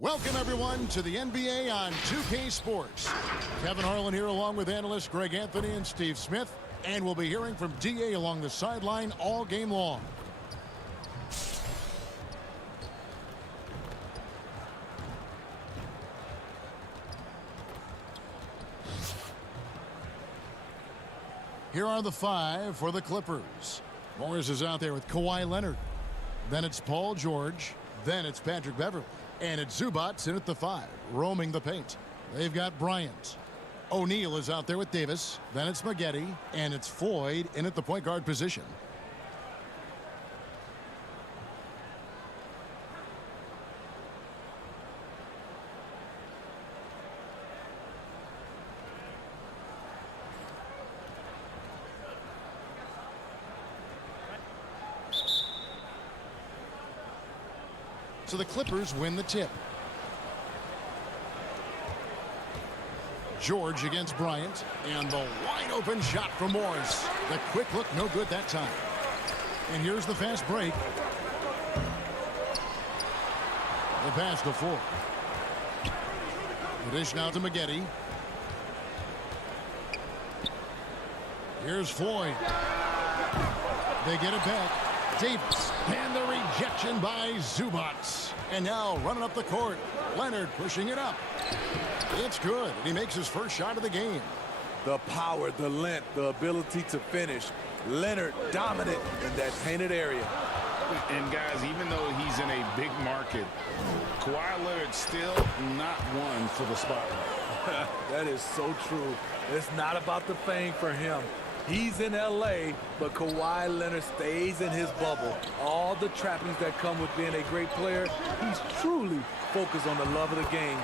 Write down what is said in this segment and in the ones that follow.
Welcome, everyone, to the NBA on 2K Sports. Kevin Harlan here along with analysts Greg Anthony and Steve Smith. And we'll be hearing from DA along the sideline all game long. Here are the five for the Clippers. Morris is out there with Kawhi Leonard. Then it's Paul George. Then it's Patrick Beverley. And it's Zubac in at the 5, roaming the paint. They've got Bryant. O'Neal is out there with Davis. Then it's Maggette. And it's Floyd in at the point guard position. So the Clippers win the tip. George against Bryant, and the wide open shot from Morris. The quick look, no good that time. And here's the fast break. The pass to Ford. The dish now to Maggette. Here's Floyd. They get it back. Davis, and the rejection by Zubac. And now running up the court, Leonard pushing it up. It's good. He makes his first shot of the game. The power, the length, the ability to finish. Leonard dominant in that painted area. And guys, even though he's in a big market, Kawhi Leonard's still not one for the spotlight. That is so true. It's not about the fame for him. He's in L.A., but Kawhi Leonard stays in his bubble. All the trappings that come with being a great player, he's truly focused on the love of the game,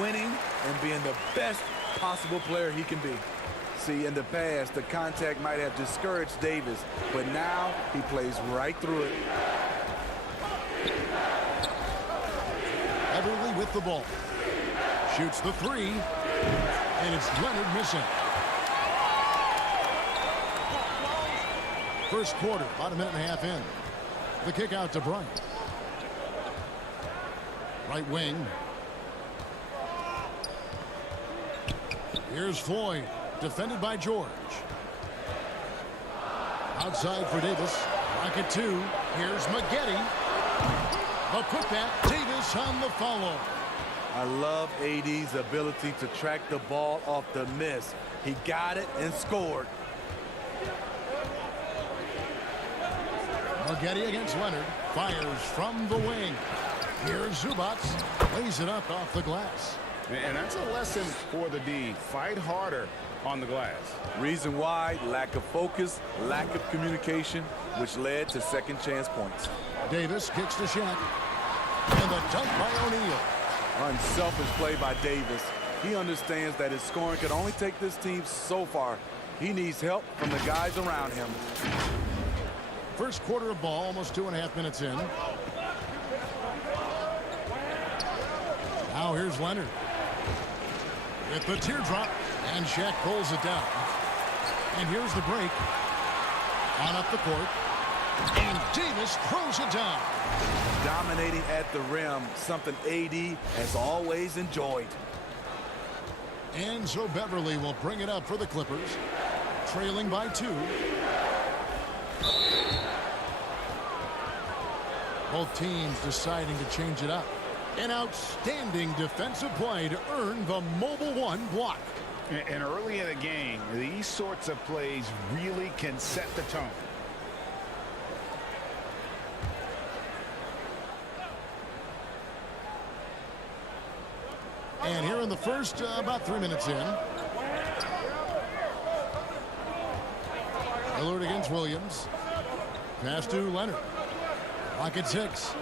winning and being the best possible player he can be. See, in the past, the contact might have discouraged Davis, but now he plays right through it. Beverley with the ball. Shoots the 3, and it's Leonard missing. First quarter, about a minute and a half in. The kick out to Bryant. Right wing. Here's Floyd, defended by George. Outside for Davis. Rocket 2. Here's Maggette. The putback. Davis on the follow. I love AD's ability to track the ball off the miss. He got it and scored. Maggette against Leonard. Fires from the wing. Here's Zubac. Lays it up off the glass. And that's a lesson for the D. Fight harder on the glass. Reason why, lack of focus, lack of communication, which led to second chance points. Davis kicks to Shaq. And the dunk by O'Neal. Unselfish play by Davis. He understands that his scoring can only take this team so far. He needs help from the guys around him. First quarter of ball, almost 2.5 minutes in. Now here's Leonard. With the teardrop, and Shaq pulls it down. And here's the break. On up the court. And Davis throws it down. Dominating at the rim, something AD has always enjoyed. And so Beverley will bring it up for the Clippers. Trailing by 2. Both teams deciding to change it up. An outstanding defensive play to earn the Mobile 1 block. And early in the game, these sorts of plays really can set the tone. And here in the first, about 3 minutes in. Lillard against Williams. Pass to Leonard. Clock at 6.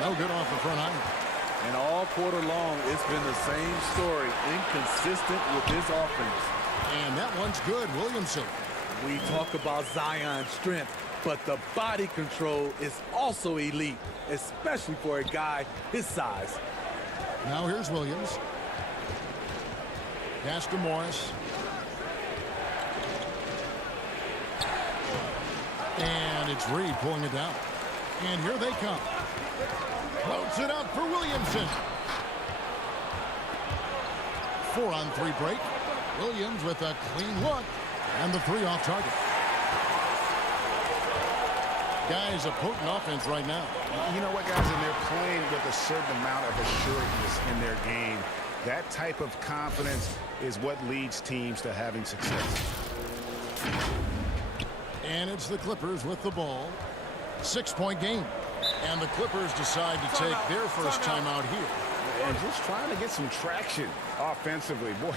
No good off the front iron. And all quarter long, it's been the same story. Inconsistent with his offense. And that one's good, Williamson. We talk about Zion's strength, but the body control is also elite, especially for a guy his size. Now here's Williams. Pass to Morris. And it's Reed pulling it down. And here they come. Floats it up for Williamson. 4-on-3 break. Williams with a clean look. And the three off target. Guys, a potent offense right now. You know what, guys? And they're playing with a certain amount of assuredness in their game. That type of confidence is what leads teams to having success. And it's the Clippers with the ball. 6-point game. And the Clippers decide to take their first timeout here. And just trying to get some traction offensively. Boy,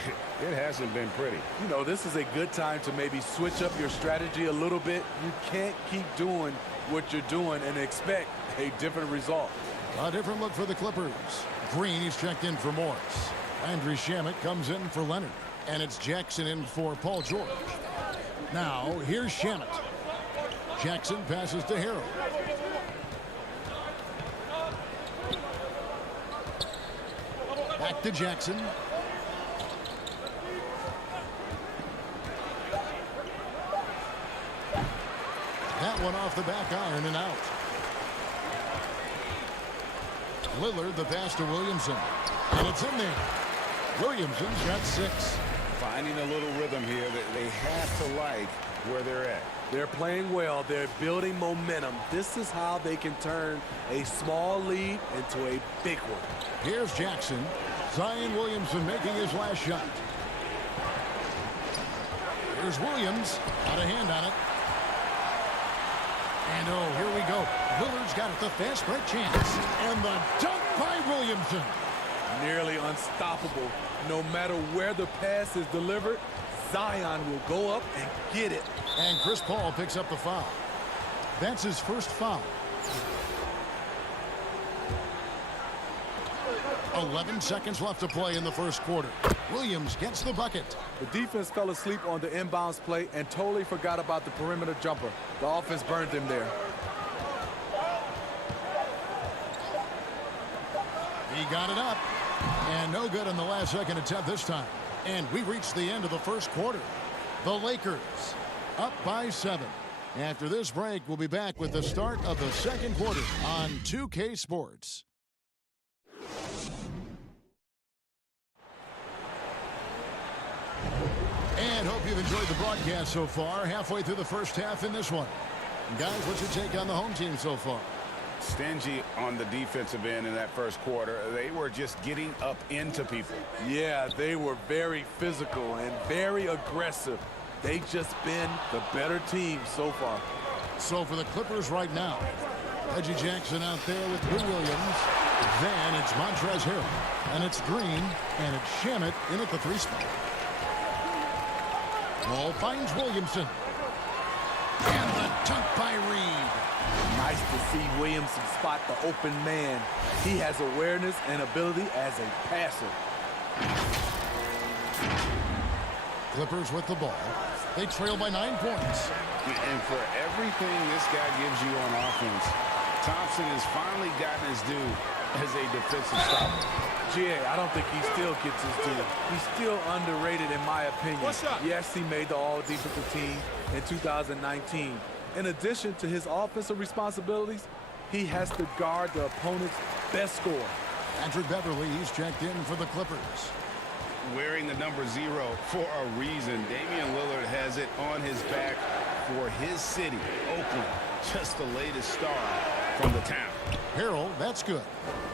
it hasn't been pretty. You know, this is a good time to maybe switch up your strategy a little bit. You can't keep doing what you're doing and expect a different result. A different look for the Clippers. Green, he's checked in for Morris. Andrew Shamet comes in for Leonard. And it's Jackson in for Paul George. Now, here's Shamet. Jackson passes to Harrell. Back to Jackson. That one off the back iron and out. Lillard, the pass to Williamson. And it's in there. Williamson's got 6. Finding a little rhythm here that they have to like where they're at. They're playing well. They're building momentum. This is how they can turn a small lead into a big one. Here's Jackson. Zion Williamson making his last shot. Here's Williams. Got a hand on it. And oh, here we go. Lillard's got it, the fast break chance. And the dunk by Williamson. Nearly unstoppable. No matter where the pass is delivered, Zion will go up and get it. And Chris Paul picks up the foul. That's his first foul. 11 seconds left to play in the first quarter. Williams gets the bucket. The defense fell asleep on the inbounds play and totally forgot about the perimeter jumper. The offense burned them there. He got it up. And no good on the last second attempt this time. And we reached the end of the first quarter. The Lakers up by 7. After this break, we'll be back with the start of the second quarter on 2K Sports. And hope you've enjoyed the broadcast so far. Halfway through the first half in this one. Guys, what's your take on the home team so far? Stingy on the defensive end in that first quarter. They were just getting up into people. Yeah, they were very physical and very aggressive. They've just been the better team so far. So for the Clippers right now, Reggie Jackson out there with Lou Williams. Then it's Montrezl Harrell. And it's Green. And it's Shamet in at the 3 spot. Ball finds Williamson. And the dunk by Reed. Nice to see Williamson spot the open man. He has awareness and ability as a passer. Clippers with the ball. They trail by 9 points. And for everything this guy gives you on offense, Thompson has finally gotten his due as a defensive stopper. I don't think he still gets his due. He's still underrated in my opinion. What's up? Yes, he made the all-defensive team in 2019. In addition to his offensive responsibilities, he has to guard the opponent's best scorer. Patrick Beverly, he's checked in for the Clippers. Wearing the number 0 for a reason. Damian Lillard has it on his back for his city, Oakland. Just the latest star from the town. Harrell, that's good.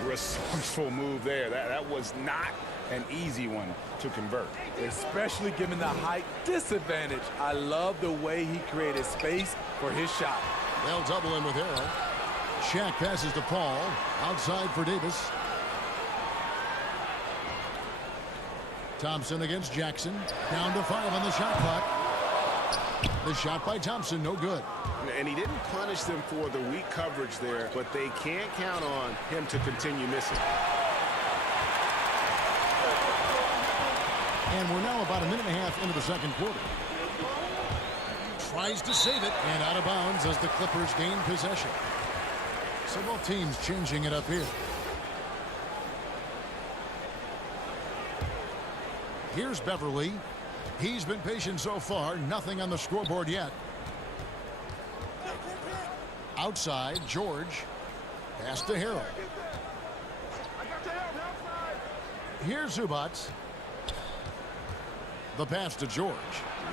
Resourceful move there. That was not an easy one to convert. Especially given the height disadvantage. I love the way he created space for his shot. They'll double in with Harrell. Shaq passes to Paul. Outside for Davis. Thompson against Jackson. Down to 5 on the shot clock. The shot by Thompson, no good. And he didn't punish them for the weak coverage there, but they can't count on him to continue missing. And we're now about a minute and a half into the second quarter. Tries to save it, and out of bounds as the Clippers gain possession. So both teams changing it up here. Here's Beverly. He's been patient so far. Nothing on the scoreboard yet. Outside, George. Pass to Harold. Here's Zubats. The pass to George.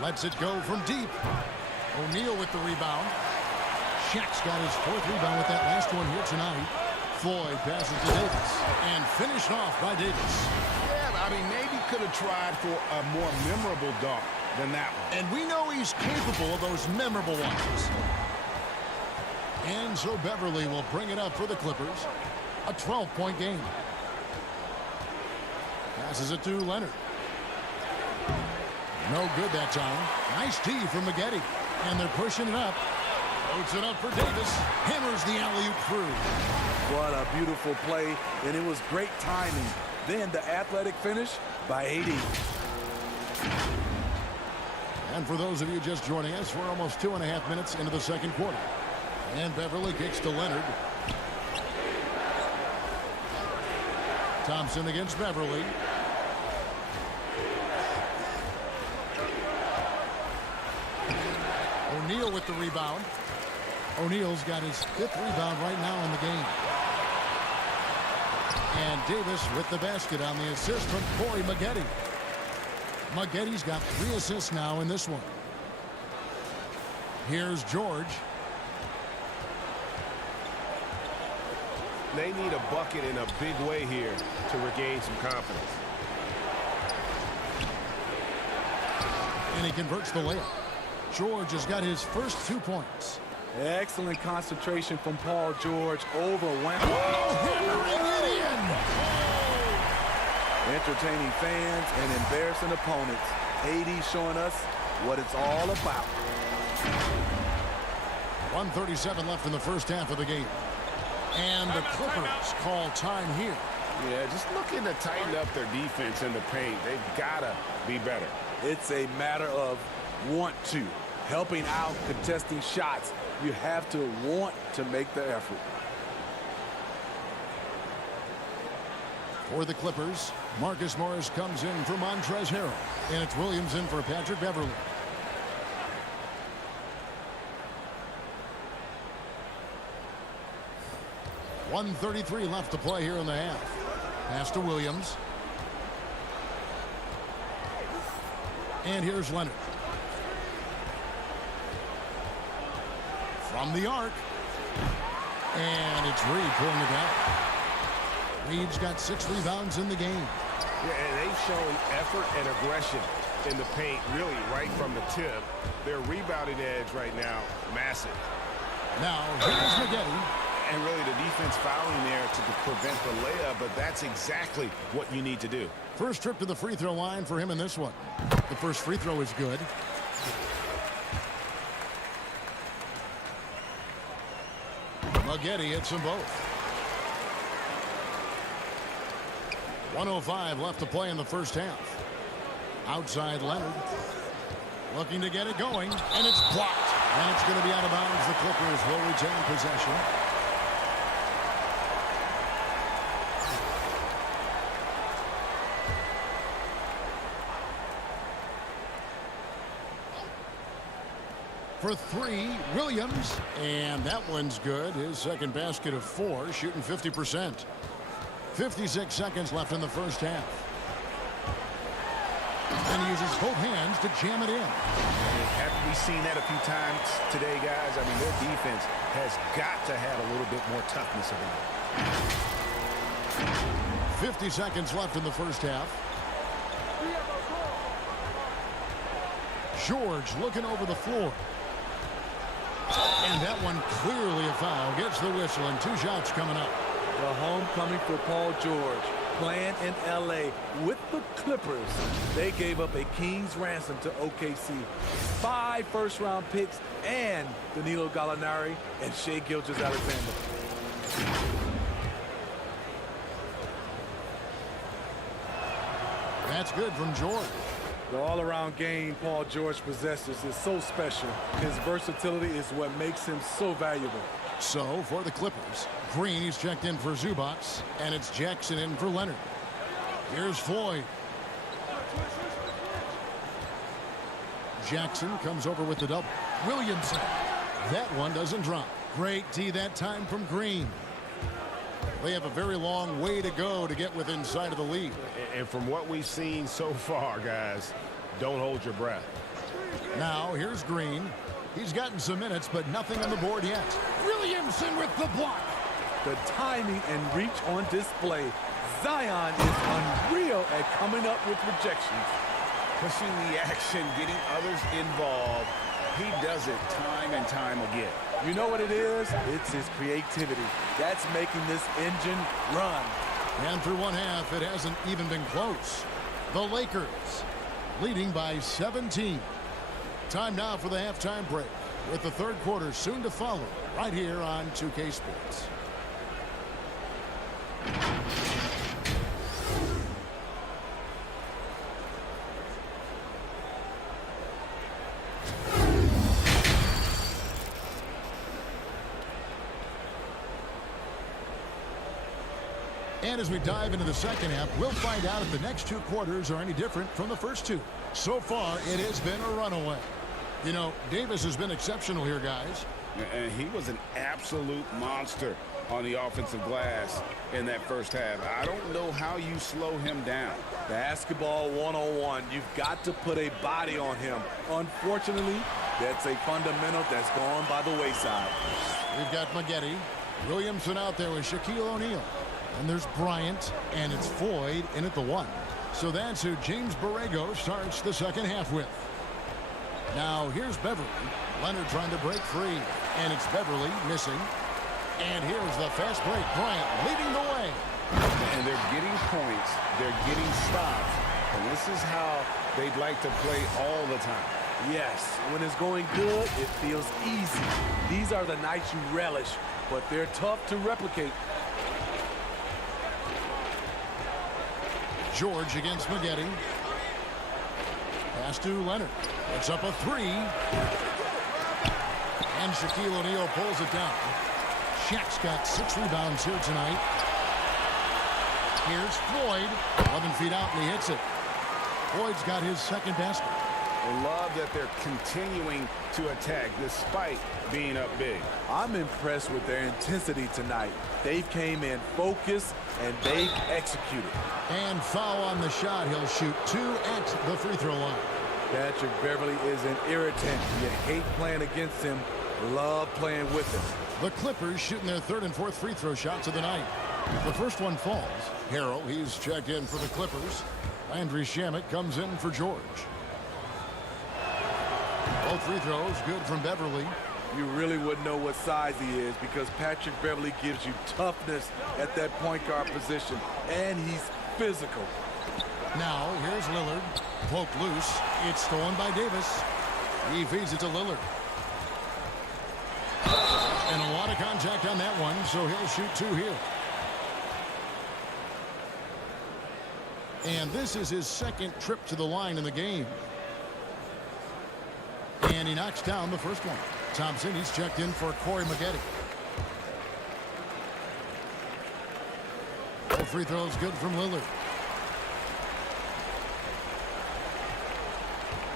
Lets it go from deep. O'Neal with the rebound. Shaq's got his 4th rebound with that last one here tonight. Floyd passes to Davis. And finished off by Davis. Yeah, I mean, maybe could have tried for a more memorable dunk than that one. And we know he's capable of those memorable ones. And so Beverly will bring it up for the Clippers. A 12-point game. Passes it to Leonard. No good that time. Nice tee from Maggette. And they're pushing it up. Floats it up for Davis. Hammers the alley-oop through. What a beautiful play, and it was great timing. Then the athletic finish by AD. And for those of you just joining us, we're almost 2.5 minutes into the second quarter. And Beverly kicks to Leonard. Thompson against Beverly. O'Neal with the rebound. O'Neal's got his 5th rebound right now in the game. And Davis with the basket on the assist from Corey Maggette. Maggette's got 3 assists now in this one. Here's George. They need a bucket in a big way here to regain some confidence. And he converts the layup. George has got his first 2 points. Excellent concentration from Paul George. Overwhelming. Hammering it in. Entertaining fans and embarrassing opponents. AD showing us what it's all about. 1:37 left in the first half of the game. And the Clippers call time here. Yeah, just looking to tighten up their defense in the paint. They've got to be better. It's a matter of want to. Helping out, contesting shots. You have to want to make the effort. For the Clippers, Marcus Morris comes in for Montrezl Harrell. And it's Williams in for Patrick Beverly. .133 left to play here in the half. Pass to Williams. And here's Leonard. From the arc. And it's Reed pulling it down. Reed's got 6 rebounds in the game. Yeah, and they've shown effort and aggression in the paint, really right from the tip. Their rebounding edge right now, massive. Now, here's Maggette. And really the defense fouling there to prevent the layup, but that's exactly what you need to do. First trip to the free throw line for him in this one. The first free throw is good. Maggette hits them both. 1:05 left to play in the first half. Outside Leonard. Looking to get it going, and it's blocked. And it's going to be out of bounds. The Clippers will retain possession. For 3, Williams. And that one's good. His second basket of 4, shooting 50%. 56 seconds left in the first half. And he uses both hands to jam it in. Haven't we seen that a few times today, guys? I mean, their defense has got to have a little bit more toughness about it. 50 seconds left in the first half. George looking over the floor. And that one clearly a foul. Gets the whistle and 2 shots coming up. The homecoming for Paul George. Playing in L.A. with the Clippers. They gave up a king's ransom to OKC. 5 first-round picks and Danilo Gallinari and Shai Gilgeous-Alexander. That's good from George. The all-around game Paul George possesses is so special. His versatility is what makes him so valuable. So, for the Clippers, Green, he's checked in for Zubats, and it's Jackson in for Leonard. Here's Floyd. Jackson comes over with the double. Williamson. That one doesn't drop. Great D that time from Green. They have a very long way to go to get within sight of the lead. And from what we've seen so far, guys, don't hold your breath. Now, here's Green. He's gotten some minutes, but nothing on the board yet. Williamson with the block. The timing and reach on display. Zion is unreal at coming up with rejections. Pushing the action, getting others involved. He does it time and time again. You know what it is? It's his creativity. That's making this engine run. And through one half, it hasn't even been close. The Lakers leading by 17. Time now for the halftime break, with the third quarter soon to follow right here on 2K Sports. And as we dive into the second half, we'll find out if the next two quarters are any different from the first two. So far, it has been a runaway. You know, Davis has been exceptional here, guys. And he was an absolute monster on the offensive glass in that first half. I don't know how you slow him down. Basketball 101. You've got to put a body on him. Unfortunately, that's a fundamental that's gone by the wayside. We've got Maggette, Williamson out there with Shaquille O'Neal. And there's Bryant, and it's Floyd in at the 1. So that's who James Borrego starts the second half with. Now here's Beverly. Leonard trying to break free, and it's Beverly missing. And here's the fast break. Bryant leading the way. And they're getting points. They're getting stops. And this is how they'd like to play all the time. Yes, when it's going good, it feels easy. These are the nights you relish, but they're tough to replicate. George against Maggette. Pass to Leonard. It's up a 3. And Shaquille O'Neal pulls it down. Shaq's got 6 rebounds here tonight. Here's Floyd. 11 feet out, and he hits it. Floyd's got his second basket. I love that they're continuing to attack despite being up big. I'm impressed with their intensity tonight. They came in focused, and they've executed. And foul on the shot. He'll shoot 2 at the free throw line. Patrick Beverly is an irritant. You hate playing against him, love playing with him. The Clippers shooting their third and fourth free throw shots of the night. The first one falls. Harrell, he's checked in for the Clippers. Landry Shamet comes in for George. Both free throws good from Beverly. You really wouldn't know what size he is because Patrick Beverly gives you toughness at that point guard position, and he's physical. Now, here's Lillard. Poked loose. It's stolen by Davis. He feeds it to Lillard. And a lot of contact on that one, so he'll shoot 2 here. And this is his second trip to the line in the game. And he knocks down the first one. Thompson, he's checked in for Corey Maggette. Both free throws good from Lillard.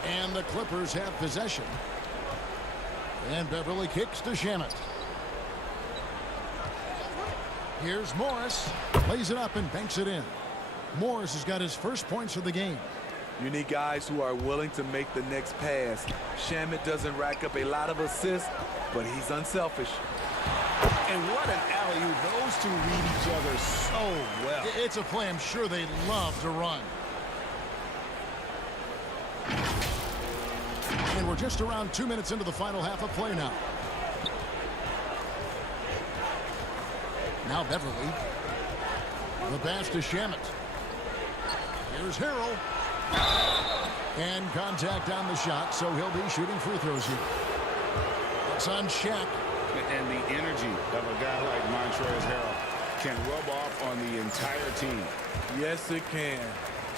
And the Clippers have possession. And Beverly kicks to Shamet. Here's Morris. Lays it up and banks it in. Morris has got his first points of the game. You need guys who are willing to make the next pass. Shamet doesn't rack up a lot of assists, but he's unselfish. And what an alley-oop. Those two read each other so well. It's a play I'm sure they love to run. And we're just around 2 minutes into the final half of play now. Now Beverly. The pass to Shamet. Here's Harrell. And contact on the shot, so he'll be shooting free throws here. It's on Shaq. And the energy of a guy like Montrezl Harrell can rub off on the entire team. Yes, it can.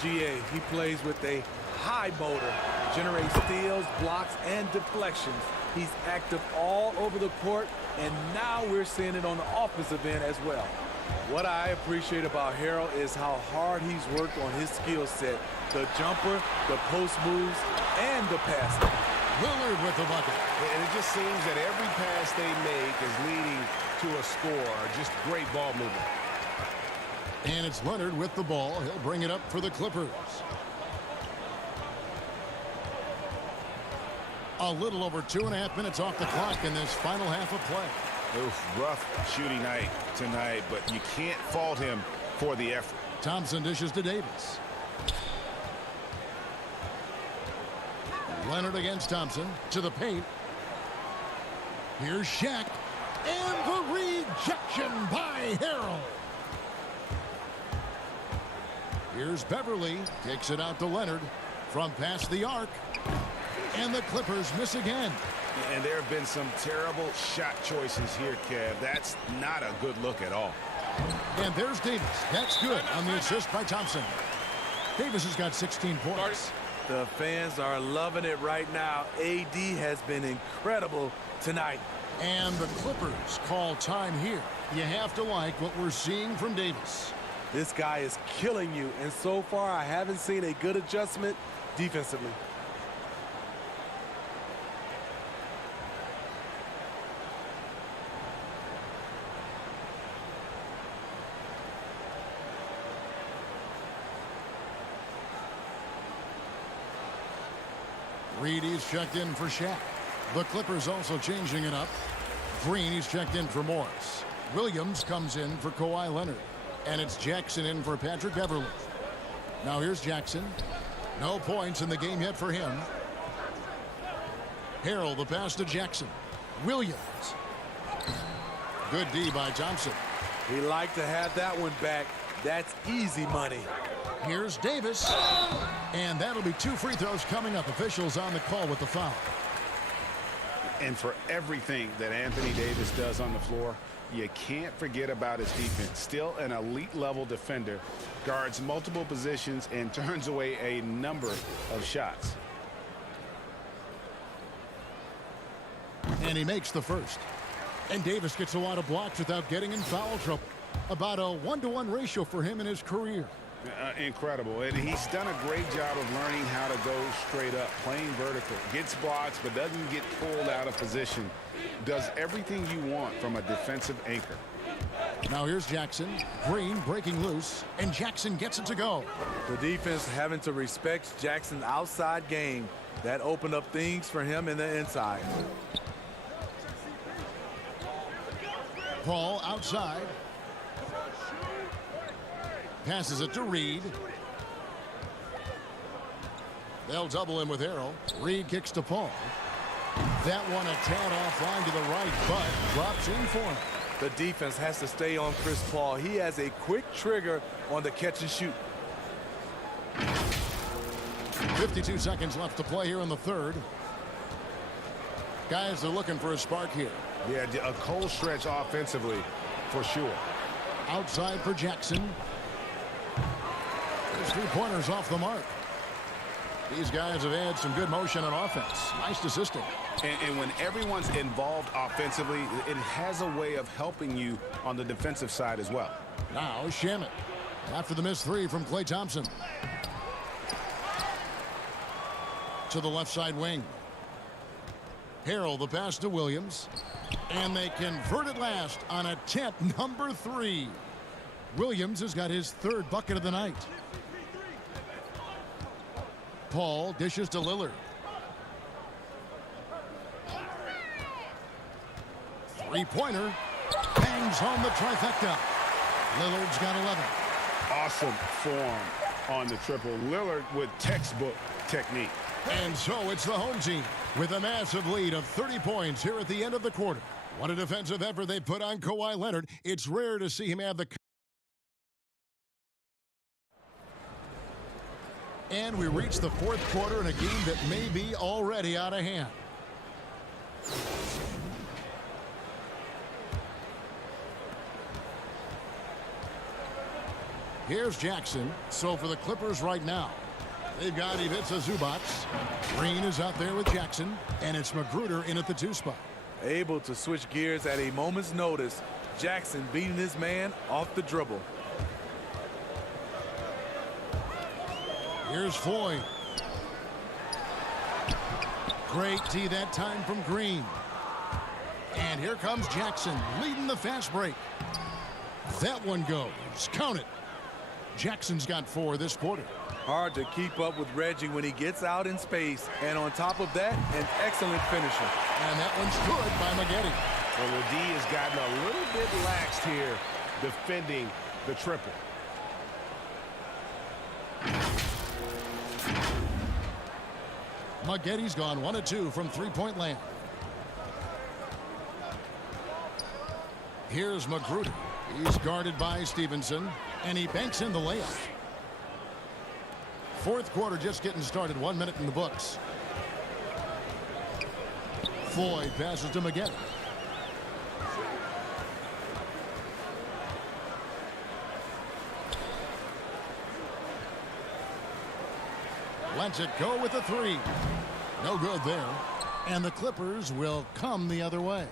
GA, he plays with a high motor, generates steals, blocks, and deflections. He's active all over the court, and now we're seeing it on the offensive end as well. What I appreciate about Harrell is how hard he's worked on his skill set. The jumper, the post moves, and the passing. Lillard with the bucket. And it just seems that every pass they make is leading to a score. Just great ball movement. And it's Leonard with the ball. He'll bring it up for the Clippers. A little over 2.5 minutes off the clock in this final half of play. Oof, rough shooting night tonight, but you can't fault him for the effort. Thompson dishes to Davis. Leonard against Thompson to the paint. Here's Shaq. And the rejection by Harrell. Here's Beverly. Kicks it out to Leonard from past the arc. And the Clippers miss again. And there have been some terrible shot choices here, Kev. That's not a good look at all. And there's Davis. That's good on the assist by Thompson. Davis has got 16 points. The fans are loving it right now. AD has been incredible tonight. And the Clippers call time here. You have to like what we're seeing from Davis. This guy is killing you, and so far I haven't seen a good adjustment defensively. Reed, he's checked in for Shaq. The Clippers also changing it up. Green, he's checked in for Morris. Williams comes in for Kawhi Leonard. And it's Jackson in for Patrick Beverly. Now here's Jackson. No points in the game yet for him. Harrell, the pass to Jackson. Williams. Good D by Thompson. He liked to have that one back. That's easy money. Here's Davis. And that'll be 2 free throws coming up. Officials on the call with the foul. And for everything that Anthony Davis does on the floor, you can't forget about his defense. Still an elite level defender, guards multiple positions and turns away a number of shots. And he makes the first. And Davis gets a lot of blocks without getting in foul trouble. About a 1-to-1 ratio for him in his career. Incredible. And he's done a great job of learning how to go straight up, playing vertical. Gets blocks, but doesn't get pulled out of position. Does everything you want from a defensive anchor. Now here's Jackson. Green breaking loose, and Jackson gets it to go. The defense having to respect Jackson's outside game. That opened up things for him in the inside. Paul outside. Passes it to Reed. They'll double him with Harrell. Reed kicks to Paul. That one a tad offline to the right, but drops in for him. The defense has to stay on Chris Paul. He has a quick trigger on the catch and shoot. 52 seconds left to play here in the third. Guys are looking for a spark here. Yeah, a cold stretch offensively for sure. Outside for Jackson. His 3-pointers off the mark. These guys have had some good motion on offense. Nice assisting. And when everyone's involved offensively, it has a way of helping you on the defensive side as well. Now Shamet after the missed 3 from Klay Thompson. To the left side wing. Harrell the pass to Williams. And they convert it last on attempt number 3. Williams has got his 3rd bucket of the night. Paul dishes to Lillard. 3-pointer. Bangs home the trifecta. Lillard's got 11. Awesome form on the triple. Lillard with textbook technique. And so it's the home team with a massive lead of 30 points here at the end of the quarter. What a defensive effort they put on Kawhi Leonard. It's rare to see him have the... And we reach the 4th quarter in a game that may be already out of hand. Here's Jackson. So for the Clippers right now, they've got Ivica Zubac. Green is out there with Jackson, and it's Magruder in at the 2 spot. Able to switch gears at a moment's notice. Jackson beating his man off the dribble. Here's Floyd. Great tee that time from Green. And here comes Jackson leading the fast break. That one goes. Count it. Jackson's got 4 this quarter. Hard to keep up with Reggie when he gets out in space. And on top of that, an excellent finisher. And that one's good by Maggette. Well, the D has gotten a little bit laxed here defending the triple. Maggette's gone 1 of 2 from three-point land. Here's Magruder. He's guarded by Stevenson, and he banks in the layup. Fourth quarter just getting started. 1 minute in the books. Floyd passes to Maggette. Lets it go with a 3. No good there. And the Clippers will come the other way.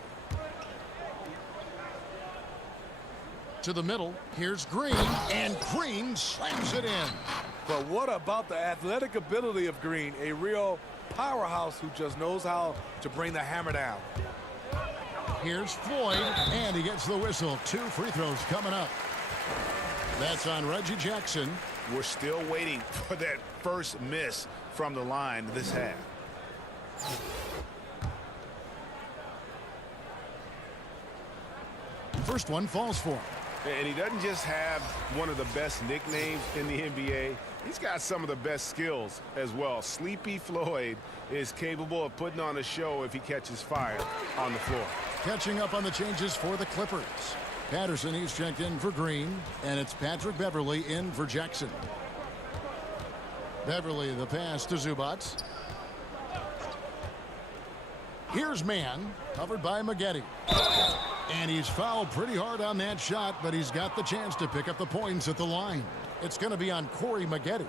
To the middle. Here's Green. And Green slams it in. But what about the athletic ability of Green? A real powerhouse who just knows how to bring the hammer down. Here's Floyd. And he gets the whistle. 2 free throws coming up. That's on Reggie Jackson. We're still waiting for that first miss from the line this half. First one falls for him. And he doesn't just have one of the best nicknames in the NBA. He's got some of the best skills as well. Sleepy Floyd is capable of putting on a show if he catches fire on the floor. Catching up on the changes for the Clippers. Patterson, he's checked in for Green, and it's Patrick Beverley in for Jackson. Beverley, the pass to Zubac. Here's Mann, covered by Maggette. And he's fouled pretty hard on that shot, but he's got the chance to pick up the points at the line. It's going to be on Corey Maggette.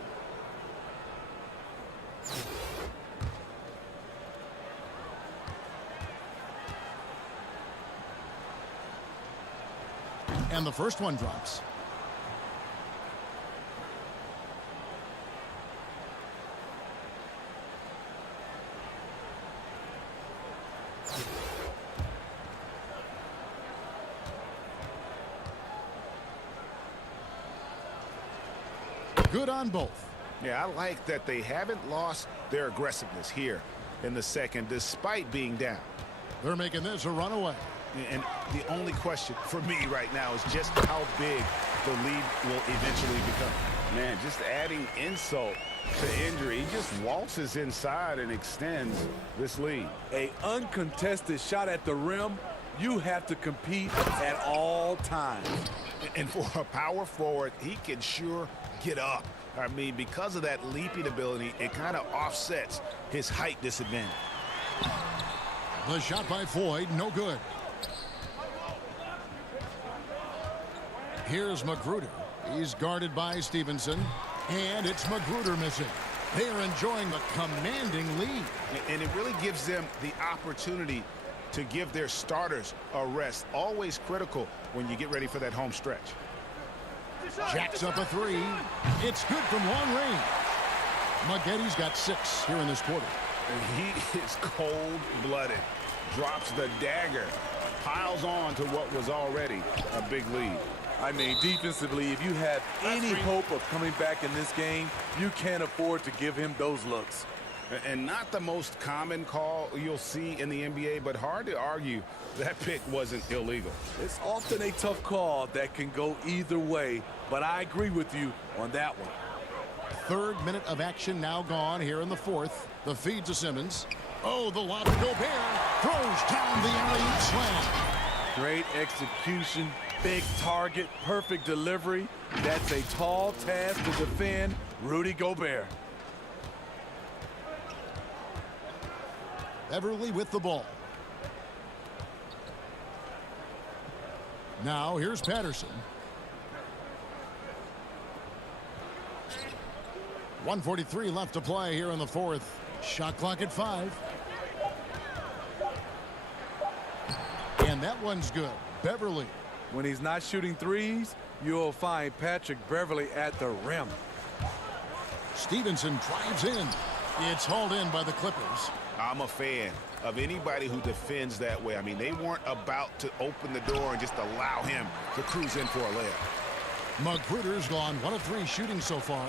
And the first one drops. Good on both. Yeah, I like that they haven't lost their aggressiveness here in the second, despite being down. They're making this a runaway. And the only question for me right now is just how big the lead will eventually become. Man, just adding insult to injury. He just waltzes inside and extends this lead. An uncontested shot at the rim, you have to compete at all times. And for a power forward, he can sure get up. I mean, because of that leaping ability, it kind of offsets his height disadvantage. The shot by Floyd, no good. Here's Magruder. He's guarded by Stevenson. And it's Magruder missing. They are enjoying the commanding lead. And it really gives them the opportunity to give their starters a rest. Always critical when you get ready for that home stretch. Jacks up a 3. It's good from long range. Maggette's got 6 here in this quarter. And he is cold-blooded. Drops the dagger. Piles on to what was already a big lead. I mean, defensively, if you have any hope of coming back in this game, you can't afford to give him those looks. And not the most common call you'll see in the NBA, but hard to argue that pick wasn't illegal. It's often a tough call that can go either way, but I agree with you on that one. Third minute of action now gone here in the fourth. The feed to Simmons. Oh, the lob to Gobert. Throws down the alley-oop slam. Great execution, big target, perfect delivery. That's a tall task to defend Rudy Gobert. Beverley with the ball. Now here's Patterson. 1:43 left to play here in the fourth. Shot clock at 5. And that one's good. Beverley. When he's not shooting threes, you'll find Patrick Beverley at the rim. Stevenson drives in. It's hauled in by the Clippers. I'm a fan of anybody who defends that way. I mean, they weren't about to open the door and just allow him to cruise in for a layup. Magruder's gone 1 of 3 shooting so far.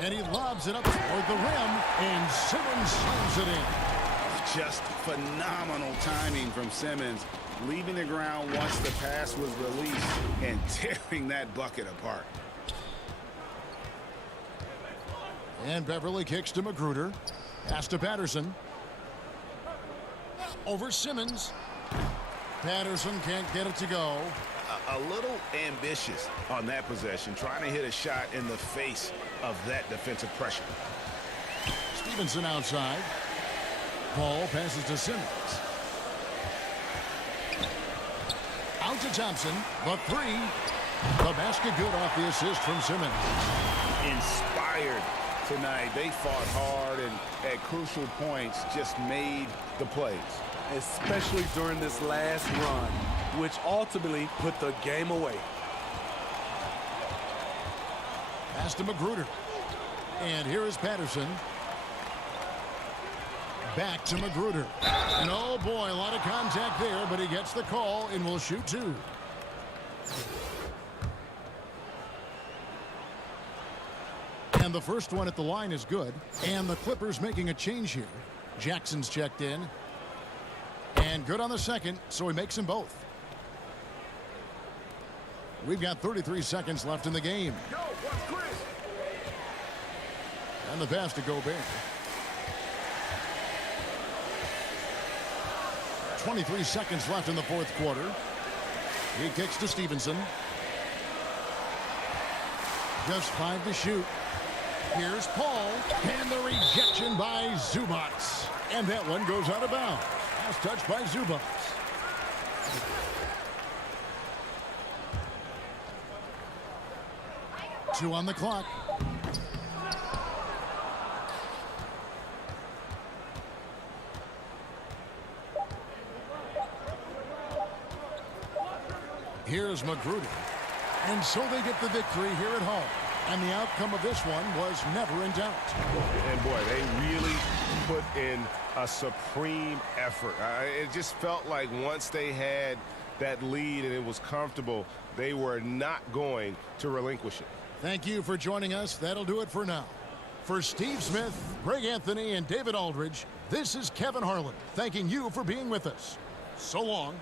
And he lobs it up toward the rim, and Simmons slams it in. Just phenomenal timing from Simmons, leaving the ground once the pass was released and tearing that bucket apart. And Beverly kicks to Magruder. Pass to Patterson. Over Simmons. Patterson can't get it to go. A little ambitious on that possession, trying to hit a shot in the face of that defensive pressure. Stevenson outside. Ball passes to Simmons. Out to Thompson. The 3. The basket good off the assist from Simmons. Inspired tonight. They fought hard and at crucial points just made the plays. Especially during this last run, which ultimately put the game away. Pass to Magruder. And here is Patterson. Back to Magruder. And oh boy, a lot of contact there, but he gets the call and will shoot 2. And the first one at the line is good. And the Clippers making a change here. Jackson's checked in. And good on the second, so he makes them both. We've got 33 seconds left in the game. And the pass to Gobert. 23 seconds left in the fourth quarter. He kicks to Stevenson. Just 5 to shoot. Here's Paul. And the rejection by Zubac. And that one goes out of bounds. Last touch by Zubac. Two on the clock. Here's Magruder. And so they get the victory here at home. And the outcome of this one was never in doubt. And boy, they really put in a supreme effort. It just felt like once they had that lead and it was comfortable, they were not going to relinquish it. Thank you for joining us. That'll do it for now. For Steve Smith, Greg Anthony, and David Aldridge, this is Kevin Harlan thanking you for being with us. So long.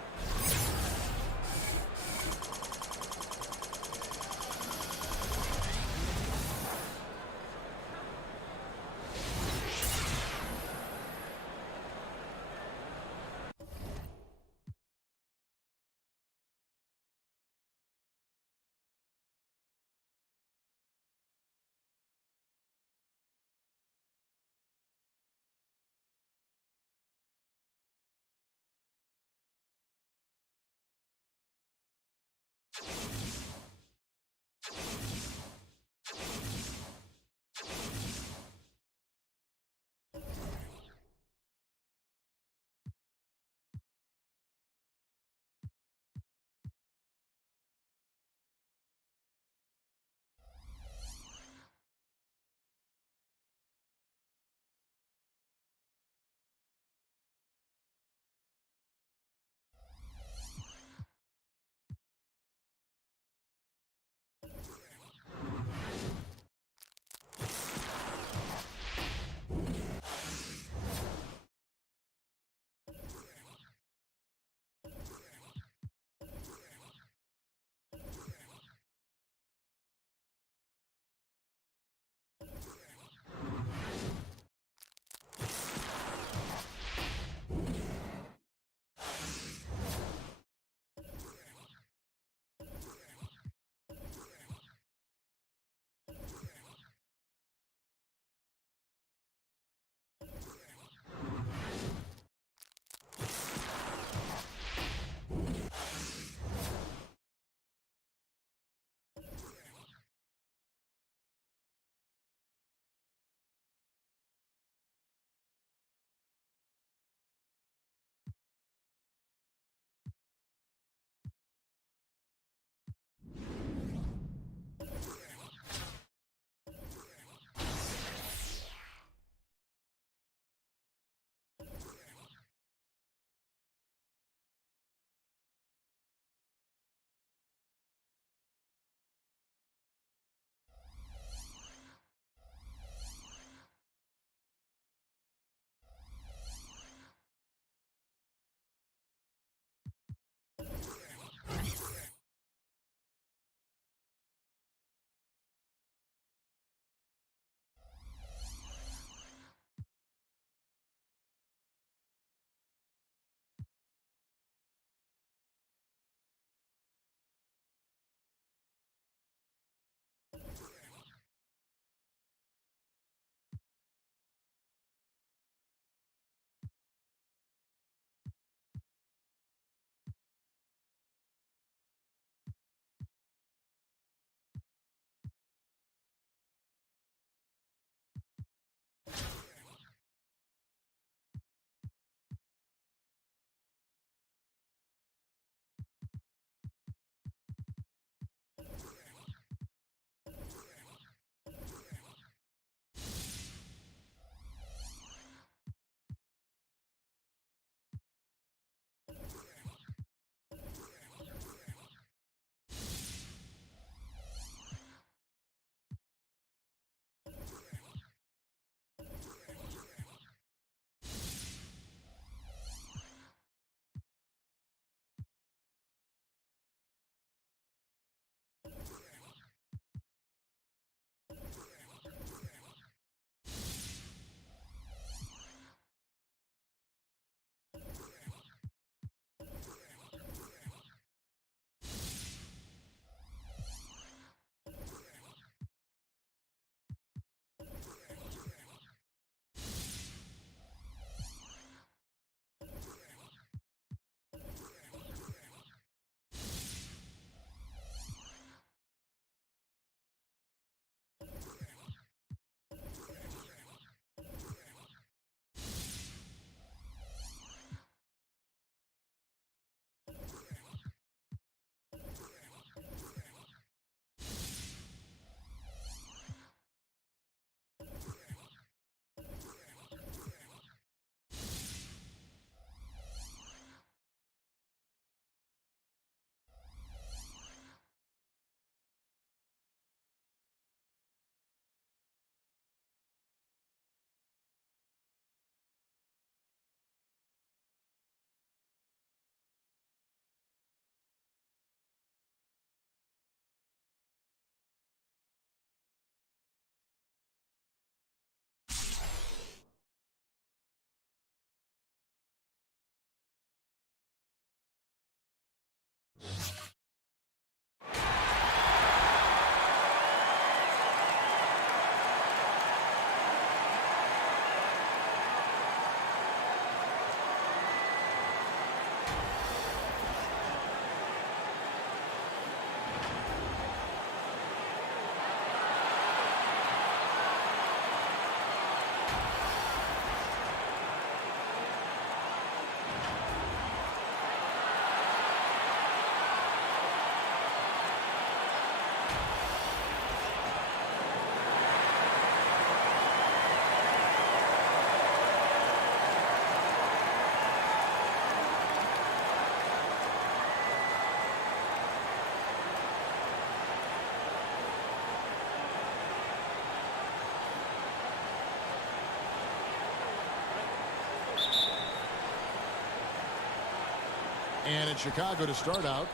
And it's Chicago to start out.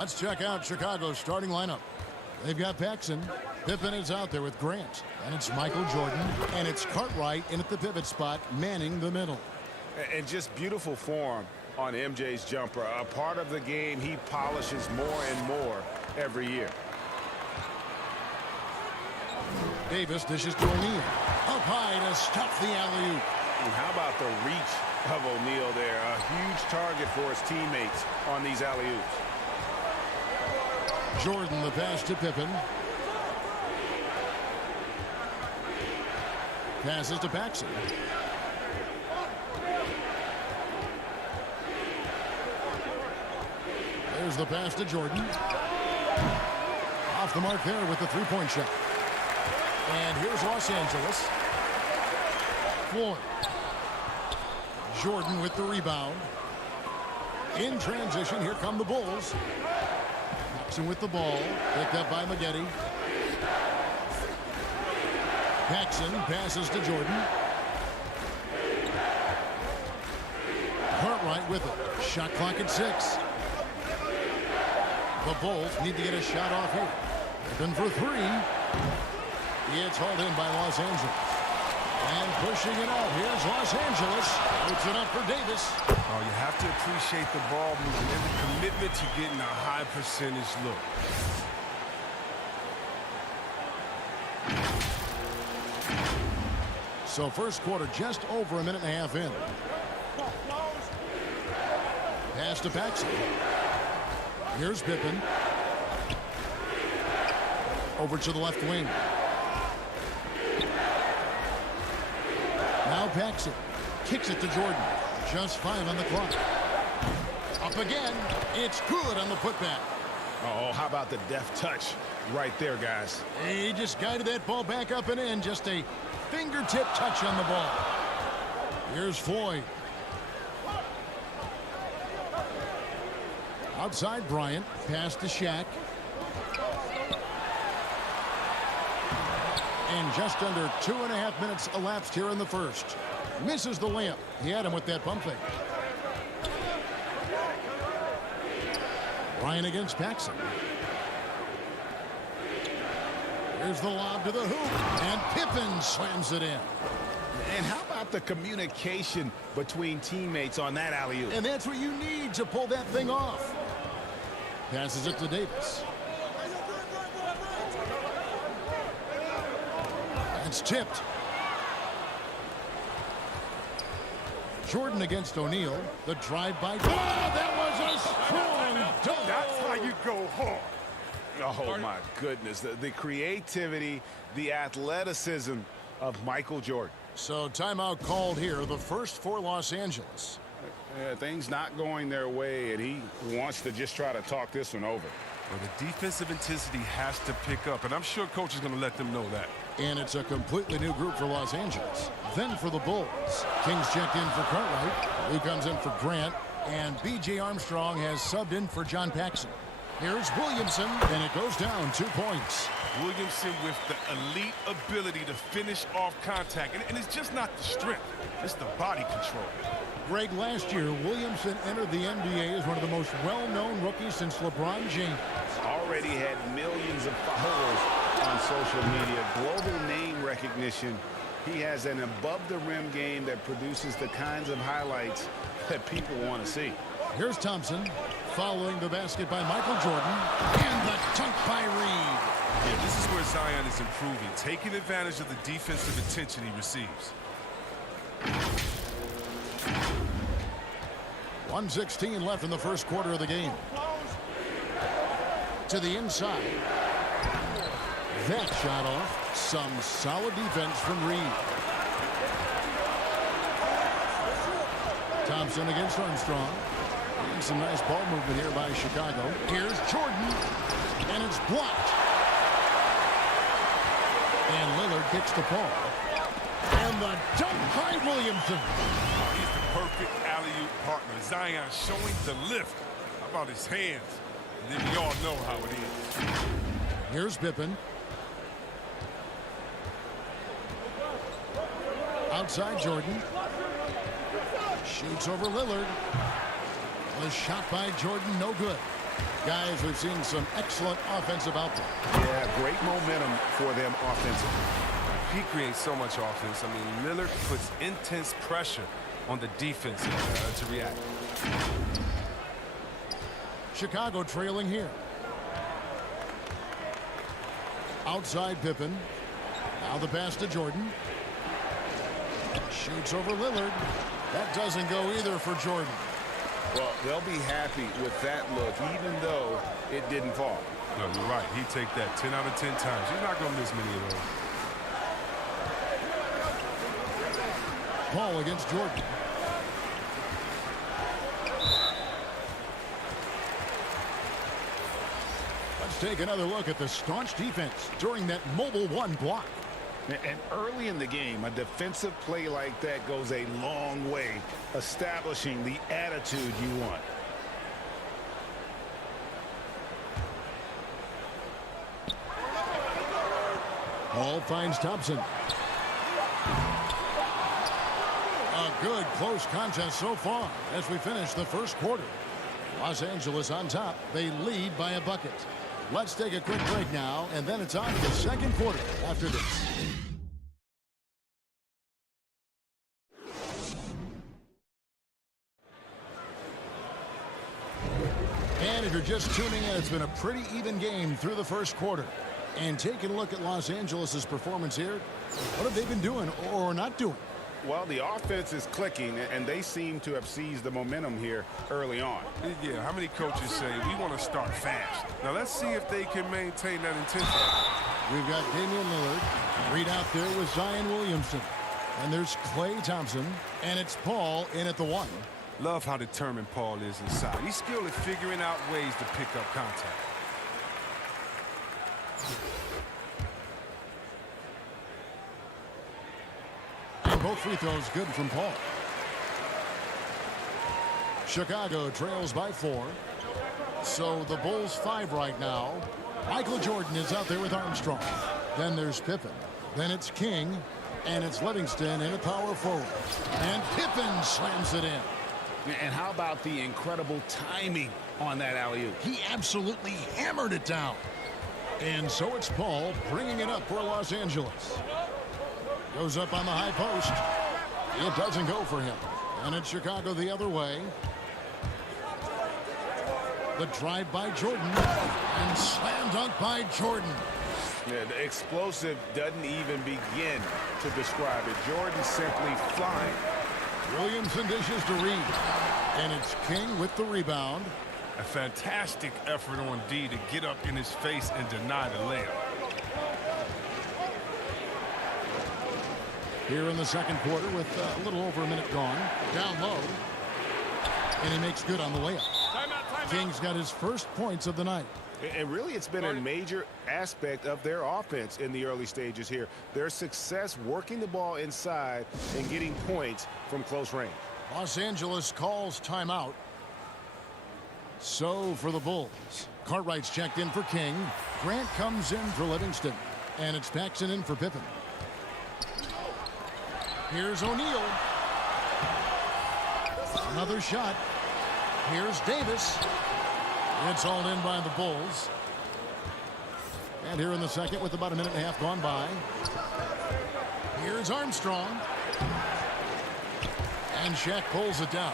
Let's check out Chicago's starting lineup. They've got Paxson. Pippen is out there with Grant. And it's Michael Jordan. And it's Cartwright in at the pivot spot, manning the middle. And just beautiful form on MJ's jumper. A part of the game he polishes more and more every year. Davis dishes to O'Neal. Up high to stuff the alley-oop. And how about the reach of O'Neal there? A huge target for his teammates on these alley-oops. Jordan the pass to Pippen. Passes to Paxson. There's the pass to Jordan. Off the mark there with the three-point shot. And here's Los Angeles. Floyd. Jordan with the rebound. In transition, here come the Bulls. Paxson with the ball. Picked up by Maggette. Paxson passes to Jordan. Cartwright with it. Shot clock at 6. The Bulls need to get a shot off here. Open for 3. It's hauled in by Los Angeles. And pushing it out. Here's Los Angeles. Puts it up for Davis. Oh, you have to appreciate the ball movement and the commitment to getting a high percentage look. So first quarter just over a minute and a half in. Pass to Paxson. Here's Pippen. Over to the left wing. Now Paxson kicks it to Jordan. Just 5 on the clock. Up again. It's good on the putback. Oh, how about the deft touch right there, guys? He just guided that ball back up and in. Just a fingertip touch on the ball. Here's Floyd. Outside Bryant. Pass to Shaq. And just under 2.5 minutes elapsed here in the first. Misses the layup. He had him with that pump fake. Bryant against Paxson. Here's the lob to the hoop. And Pippen slams it in. And how about the communication between teammates on that alley-oop? And that's what you need to pull that thing off. Passes it to Davis. It's tipped. Jordan against O'Neal. The drive by. Oh, that was a strong dunk. That's how you go hard. Oh, my goodness. The creativity, the athleticism of Michael Jordan. So timeout called here. The first for Los Angeles. Things not going their way, and he wants to just try to talk this one over. Well, the defensive intensity has to pick up, and I'm sure coach is going to let them know that. And it's a completely new group for Los Angeles. Then for the Bulls. Kings checked in for Cartwright. Who comes in for Grant. And B.J. Armstrong has subbed in for John Paxson. Here's Williamson, and it goes down 2 points. Williamson with the elite ability to finish off contact. And it's just not the strength. It's the body control. Greg, last year, Williamson entered the NBA as one of the most well-known rookies since LeBron James. Already had millions of followers on social media. Global name recognition. He has an above-the-rim game that produces the kinds of highlights that people want to see. Here's Thompson, following the basket by Michael Jordan, and the dunk by Reed. Yeah, this is where Zion is improving, taking advantage of the defensive attention he receives. 1:16 left in the first quarter of the game. To the inside. That shot off. Some solid defense from Reed. Thompson against Armstrong. And some nice ball movement here by Chicago. Here's Jordan. And it's blocked. And Lillard kicks the ball. And the dunk by Williamson. He's the perfect alley-oop partner. Zion showing the lift. How about his hands? And then we all know how it is. Here's Pippen. Outside Jordan. Shoots over Lillard. The shot by Jordan, no good. Guys, we've seen some excellent offensive output. Yeah, great momentum for them offensively. He creates so much offense. I mean, Lillard puts intense pressure on the defense to react. Chicago trailing here. Outside Pippen. Now the pass to Jordan. Shoots over Lillard. That doesn't go either for Jordan. Well, they'll be happy with that look, even though it didn't fall. No, you're right. He'd take that 10 out of 10 times. He's not going to miss many of those. Paul against Jordan. Let's take another look at the staunch defense during that mobile one block. And early in the game, a defensive play like that goes a long way, establishing the attitude you want. Paul finds Thompson. A good close contest so far as we finish the first quarter. Los Angeles on top. They lead by a bucket. Let's take a quick break now, and then it's on to the second quarter after this. And if you're just tuning in, it's been a pretty even game through the first quarter. And taking a look at Los Angeles' performance here, what have they been doing or not doing? Well, the offense is clicking, and they seem to have seized the momentum here early on. Yeah, how many coaches say we want to start fast? Now, let's see if they can maintain that intensity. We've got Damian Lillard. Reed out there with Zion Williamson. And there's Klay Thompson. And it's Paul in at the one. Love how determined Paul is inside. He's skilled at figuring out ways to pick up contact. And both free throws good from Paul. Chicago trails by 4. So the Bulls 5 right now. Michael Jordan is out there with Armstrong. Then there's Pippen. Then it's King. And it's Livingston in a power forward. And Pippen slams it in. And how about the incredible timing on that alley-oop? He absolutely hammered it down. And so it's Paul bringing it up for Los Angeles. Goes up on the high post. It doesn't go for him. And it's Chicago the other way. The drive by Jordan. And slam dunk by Jordan. Yeah, the explosive doesn't even begin to describe it. Jordan simply flying. Williamson dishes to Reed. And it's King with the rebound. A fantastic effort on D to get up in his face and deny the layup. Here in the second quarter with a little over a minute gone. Down low. And he makes good on the layup. Timeout. King's got his first points of the night. And really, it's been a major aspect of their offense in the early stages here. Their success working the ball inside and getting points from close range. Los Angeles calls timeout. So for the Bulls, Cartwright's checked in for King. Grant comes in for Livingston. And it's Paxson in for Pippen. Here's O'Neal. Another shot. Here's Davis. It's all in by the Bulls. And here in the second with about a minute and a half gone by. Here's Armstrong. And Shaq pulls it down.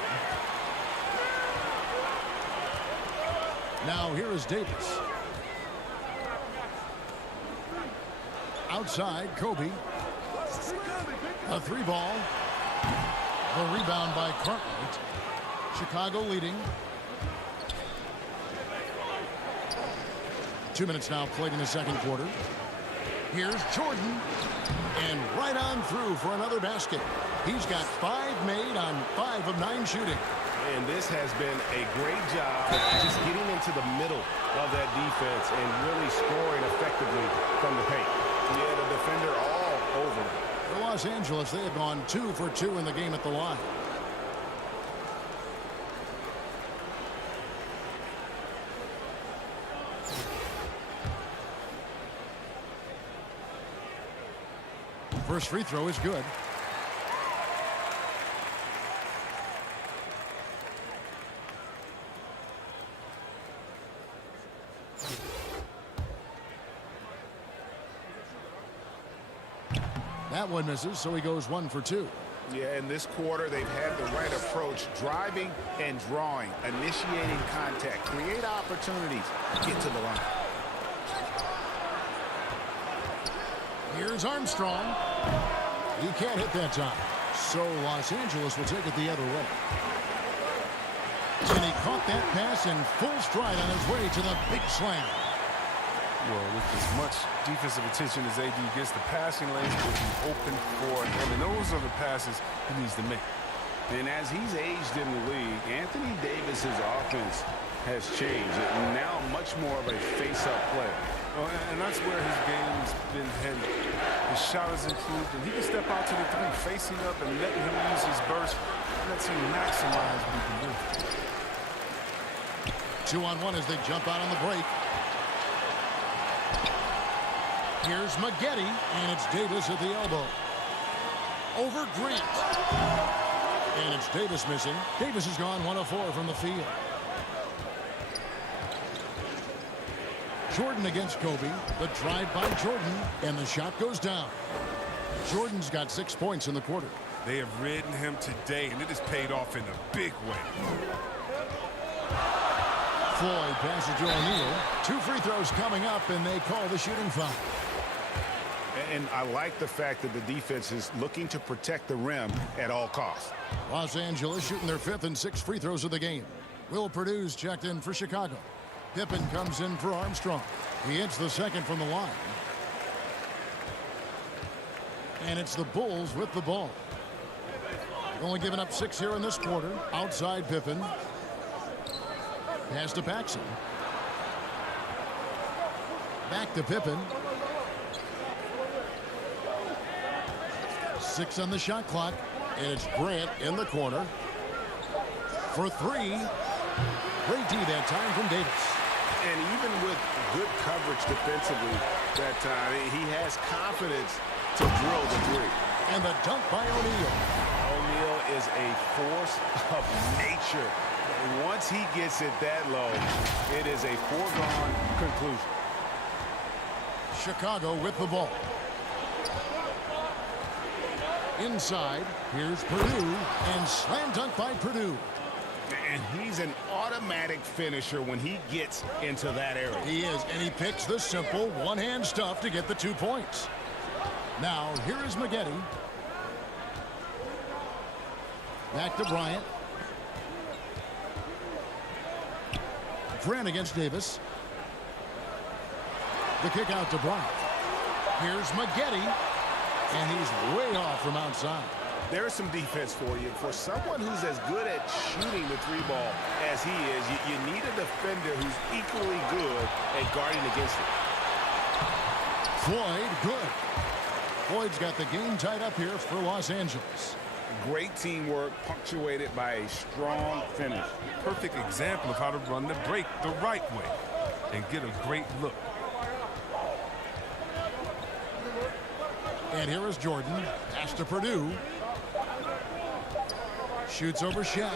Now here is Davis. Outside, Kobe. A 3-ball. The rebound by Cartwright. Chicago leading. 2 minutes now played in the second quarter. Here's Jordan. And right on through for another basket. He's got 5 made on 5 of 9 shooting. And this has been a great job of just getting into the middle of that defense and really scoring effectively from the paint. Yeah, the defender all over him. For Los Angeles, they have gone 2 for 2 in the game at the line. First free throw is good. That one misses, so he goes 1 for 2. Yeah, in this quarter, they've had the right approach, driving and drawing, initiating contact, create opportunities, get to the line. Here's Armstrong. He can't hit that time. So Los Angeles will take it the other way. And he caught that pass in full stride on his way to the big slam. Well, with as much defensive attention as AD gets, the passing lanes will be open for him, and those are the passes he needs to make. And as he's aged in the league, Anthony Davis's offense has changed. Now much more of a face-up player. Well, and that's where his game's been headed. His shot has improved, and he can step out to the three, facing up and letting him use his burst. Let's him maximize what he can do. 2-on-1 as they jump out on the break. Here's Maggette, and it's Davis at the elbow. Over Grant. And it's Davis missing. Davis has gone 1 of 4 from the field. Jordan against Kobe. The drive by Jordan, and the shot goes down. Jordan's got 6 points in the quarter. They have ridden him today, and it has paid off in a big way. Floyd passes to O'Neal. 2 free throws coming up, and they call the shooting foul. And I like the fact that the defense is looking to protect the rim at all costs. Los Angeles shooting their 5th and 6th free throws of the game. Will Purdue's checked in for Chicago. Pippen comes in for Armstrong. He hits the second from the line. And it's the Bulls with the ball. Only giving up 6 here in this quarter. Outside Pippen. Pass to Paxson. Back to Pippen. 6 on the shot clock. And it's Grant in the corner. For 3. Great D that time from Davis. And even with good coverage defensively that time, he has confidence to drill the 3. And the dunk by O'Neal. O'Neal is a force of nature. Once he gets it that low, it is a foregone conclusion. Chicago with the ball. Inside, here's Purdue, and slam dunk by Purdue. And he's an automatic finisher when he gets into that area. He is, and he picks the simple one-hand stuff to get the 2 points. Now, here is Maggette. Back to Bryant. Grant against Davis. The kick out to Bryant. Here's Maggette, and he's way off from outside. There's some defense for you. For someone who's as good at shooting the 3-ball as he is, you need a defender who's equally good at guarding against it. Floyd, good. Floyd's got the game tied up here for Los Angeles. Great teamwork punctuated by a strong finish. Perfect example of how to run the break the right way and get a great look. And here is Jordan. Pass to Purdue. Shoots over Shaq.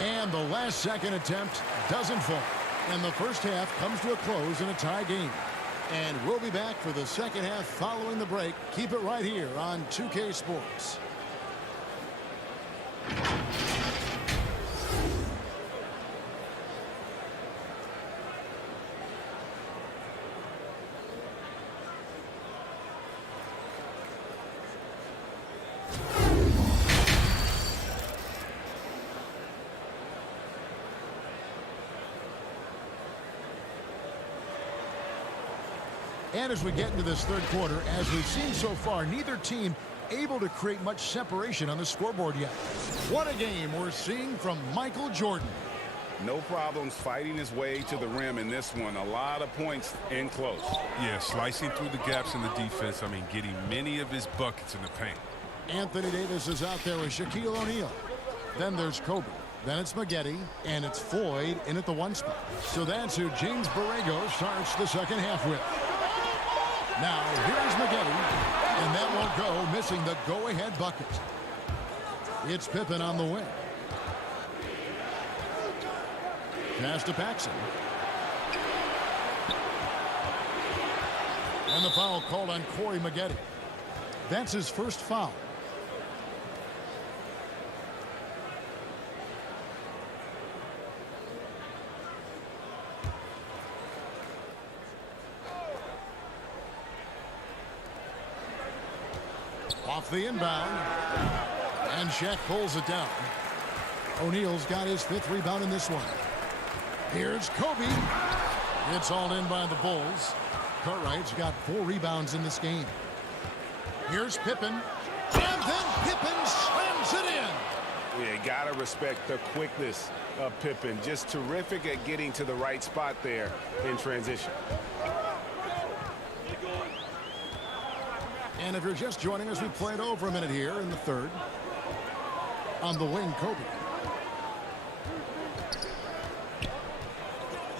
And the last second attempt doesn't fall. And the first half comes to a close in a tie game. And we'll be back for the second half following the break. Keep it right here on 2K Sports. And as we get into this third quarter, as we've seen so far, neither team able to create much separation on the scoreboard yet. What a game we're seeing from Michael Jordan. No problems fighting his way to the rim in this one. A lot of points in close. Yeah, slicing through the gaps in the defense. I mean, getting many of his buckets in the paint. Anthony Davis is out there with Shaquille O'Neal. Then there's Kobe. Then it's Maggette, and it's Floyd in at the 1 spot. So that's who James Borrego starts the second half with. Now, here's Maggette, and that won't go, missing the go-ahead bucket. It's Pippen on the wing. Pass to Paxson. And the foul called on Corey Maggette. That's his first foul. Off the inbound. And Shaq pulls it down. O'Neal's got his 5th rebound in this one. Here's Kobe. It's all in by the Bulls. Cartwright's got 4 rebounds in this game. Here's Pippen. And then Pippen slams it in. Yeah, gotta respect the quickness of Pippen. Just terrific at getting to the right spot there in transition. And if you're just joining us, we played over a minute here in the 3rd. On the wing, Kobe.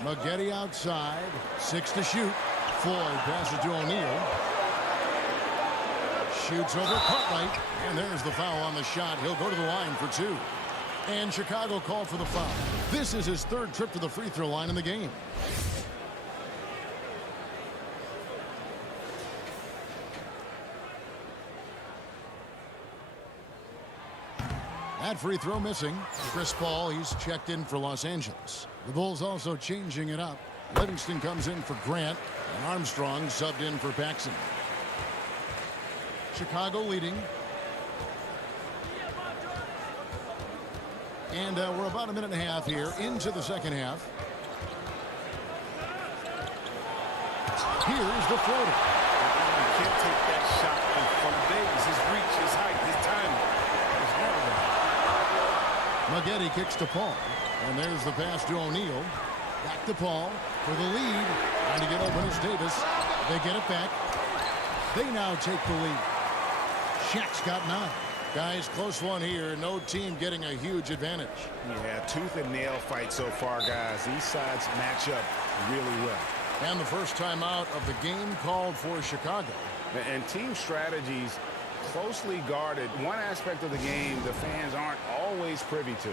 Maggette outside. 6 to shoot. Floyd passes to O'Neal. Shoots over Cartwright. And there's the foul on the shot. He'll go to the line for 2. And Chicago called for the foul. This is his 3rd trip to the free throw line in the game. That free throw missing. Chris Paul, he's checked in for Los Angeles. The Bulls also changing it up. Livingston comes in for Grant, and Armstrong subbed in for Paxson. Chicago leading. And we're about a minute and a half here into the 2nd half. Here's the floater. You can't take that shot from Davis. His reach, his height, his timing. Maggette kicks to Paul. And there's the pass to O'Neal. Back to Paul for the lead. Trying to get open is Davis. They get it back. They now take the lead. Shaq's got 9. Guys, close one here. No team getting a huge advantage. Yeah, tooth and nail fight so far, guys. These sides match up really well. And the first time out of the game called for Chicago. And team strategies closely guarded. One aspect of the game the fans aren't always privy to.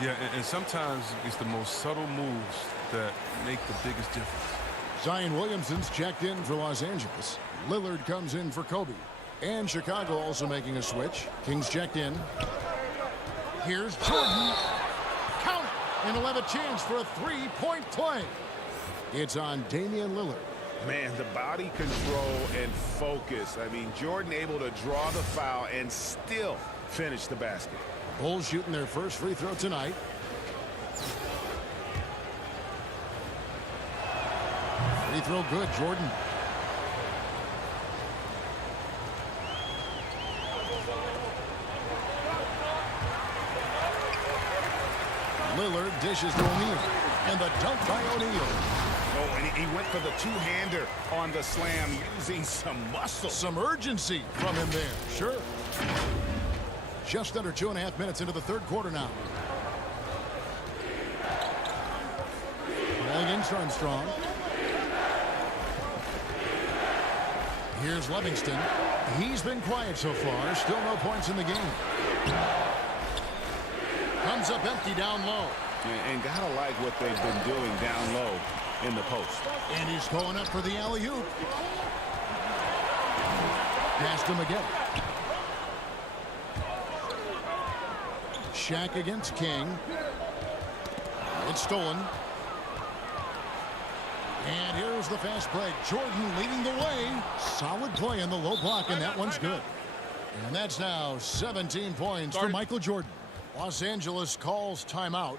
Yeah, and sometimes it's the most subtle moves that make the biggest difference. Zion Williamson's checked in for Los Angeles. Lillard comes in for Kobe. And Chicago also making a switch. Kings checked in. Here's Jordan. Count it! And he'll have a chance for a 3-point play. It's on Damian Lillard. Man, the body control and focus. I mean, Jordan able to draw the foul and still finish the basket. Bulls shooting their first free throw tonight. Free throw good, Jordan. Lillard dishes to O'Neal. And the dunk by O'Neal. Oh, and he went for the two-hander on the slam using some muscle. Some urgency from him there. Sure. Just under 2.5 minutes into the 3rd quarter now. Ball against Armstrong. Here's Livingston. He's been quiet so far. Still no points in the game. Comes up empty down low. And gotta like what they've been doing down low in the post. And he's going up for the alley-oop. Pass to Maggette. Shaq against King. It's stolen. And here's the fast break. Jordan leading the way. Solid play in the low block, and that one's good. And that's now 17 points for Michael Jordan. Los Angeles calls timeout.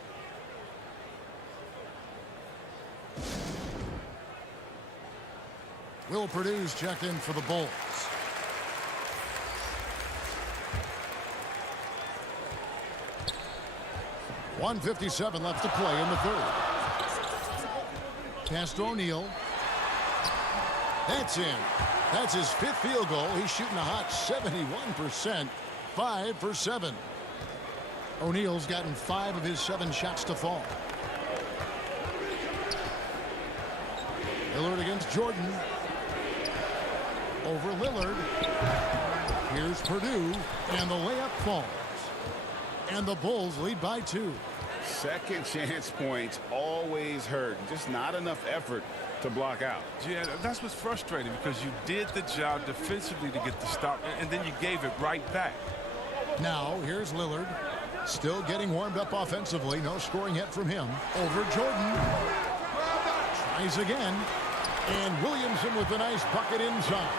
Will Purdue's checked in for the Bulls. .157 left to play in the 3rd. Pass to O'Neal. That's in. That's his 5th field goal. He's shooting a hot 71%. 5 for 7. O'Neal's gotten 5 of his 7 shots to fall. Lillard against Jordan. Over Lillard. Here's Purdue. And the layup falls. And the Bulls lead by 2. Second chance points always hurt. Just not enough effort to block out. Yeah, that's what's frustrating because you did the job defensively to get the stop, and then you gave it right back. Now, here's Lillard. Still getting warmed up offensively. No scoring yet from him. Over Jordan. Tries again. And Williamson with a nice bucket inside.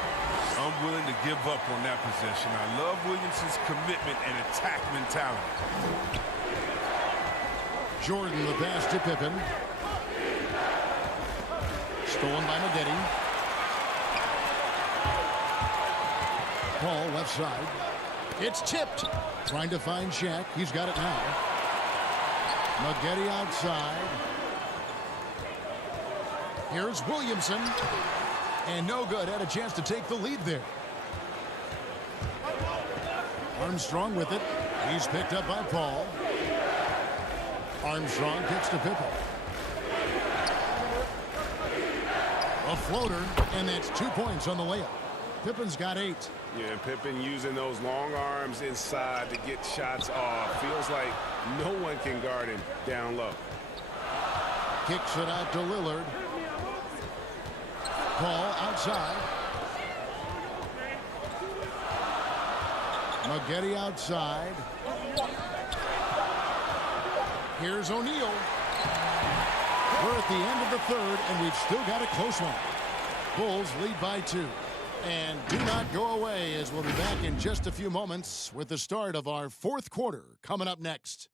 I'm willing to give up on that possession. I love Williamson's commitment and attack mentality. Jordan the pass to Pippen. Stolen by Maggette. Paul left side. It's tipped. Trying to find Shaq. He's got it now. Maggette outside. Here's Williamson. And no good. Had a chance to take the lead there. Armstrong with it. He's picked up by Paul. Armstrong kicks to Pippen. A floater, and that's 2 points on the layup. Pippen's got 8. Yeah, Pippen using those long arms inside to get shots off. Feels like no one can guard him down low. Kicks it out to Lillard. Paul outside. Maggette outside. Here's O'Neal. We're at the end of the third, and we've still got a close one. Bulls lead by 2. And do not go away, as we'll be back in just a few moments with the start of our fourth quarter coming up next.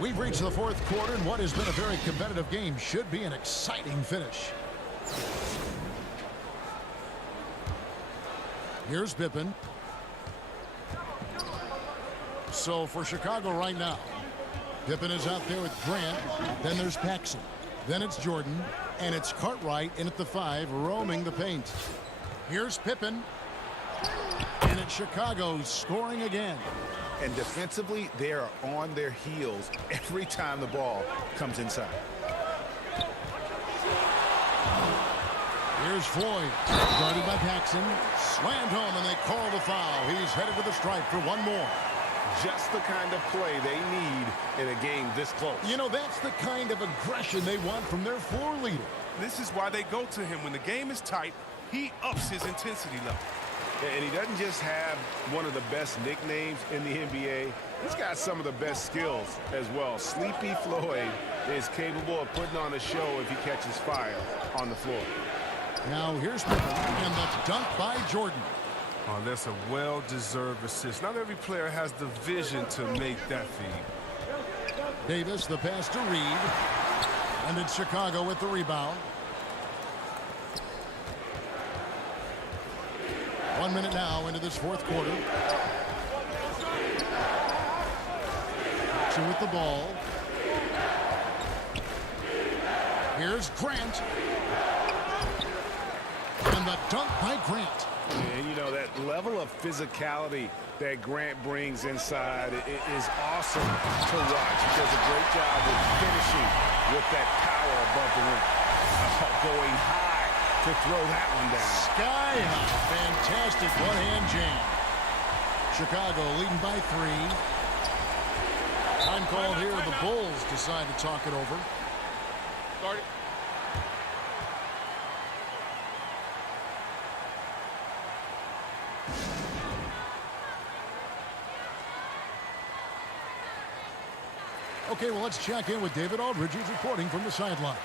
We've reached the fourth quarter, and what has been a very competitive game should be an exciting finish. Here's Pippen. So for Chicago right now, Pippen is out there with Grant. Then there's Paxson. Then it's Jordan. And it's Cartwright in at the 5, roaming the paint. Here's Pippen. And it's Chicago scoring again. And defensively, they are on their heels every time the ball comes inside. Here's Floyd. Guarded by Paxson. Slammed home, and they call the foul. He's headed to the stripe for one more. Just the kind of play they need in a game this close. You know, that's the kind of aggression they want from their floor leader. This is why they go to him. When the game is tight, he ups his intensity level. And he doesn't just have one of the best nicknames in the NBA. He's got some of the best skills as well. Sleepy Floyd is capable of putting on a show if he catches fire on the floor. Now here's Pippen, and the dunk by Jordan. Oh, that's a well-deserved assist. Not every player has the vision to make that feed. Davis, the pass to Reed. And it's Chicago with the rebound. 1 minute now into this fourth quarter. Paxson with the ball. Here's Grant. And the dunk by Grant. And, you know, that level of physicality that Grant brings inside is awesome to watch. He does a great job of finishing with that power above the rim. Going high to throw that one down. Sky high. Fantastic one-hand jam. Chicago leading by 3. Time called here. The Bulls decide to talk it over. Start it. Okay, well, let's check in with David Aldridge, who's reporting from the sidelines.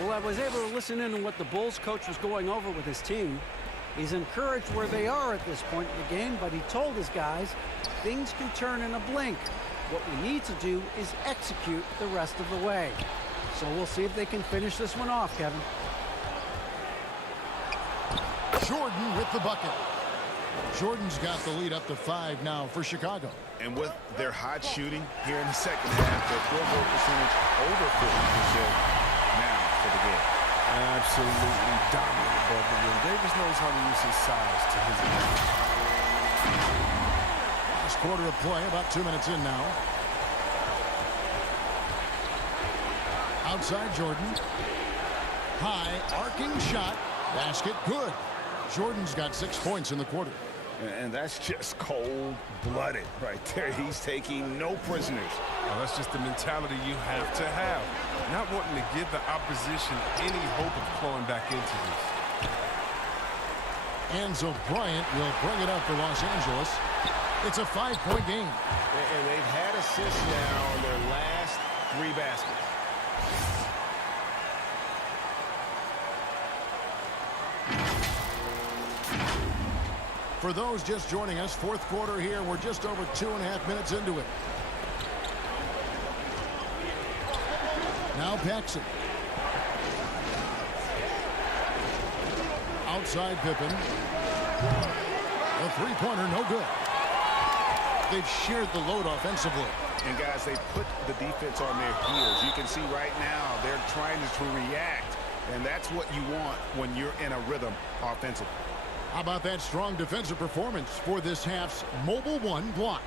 Well, I was able to listen in on what the Bulls coach was going over with his team. He's encouraged where they are at this point in the game, but he told his guys things can turn in a blink. What we need to do is execute the rest of the way. So we'll see if they can finish this one off, Kevin. Jordan with the bucket. Jordan's got the lead up to 5 now for Chicago. And with their hot shooting here in the second half, their field goal percentage over 50% now for the game. Absolutely dominant above the rim. Davis knows how to use his size to his advantage. Last quarter of play, about 2 minutes in now. Outside Jordan. High arcing shot. Basket good. Jordan's got 6 points in the quarter. And that's just cold-blooded right there. He's taking no prisoners. Well, that's just the mentality you have to have. Not wanting to give the opposition any hope of clawing back into this. Enzo Bryant will bring it up for Los Angeles. It's a 5-point game. And they've had assists now on their last 3 baskets. For those just joining us, 4th quarter here. We're just over 2.5 minutes into it. Now Paxson. Outside Pippen. The three-pointer, no good. They've shared the load offensively. And guys, they put the defense on their heels. You can see right now they're trying to react. And that's what you want when you're in a rhythm offensively. How about that strong defensive performance for this half's Mobile 1 block?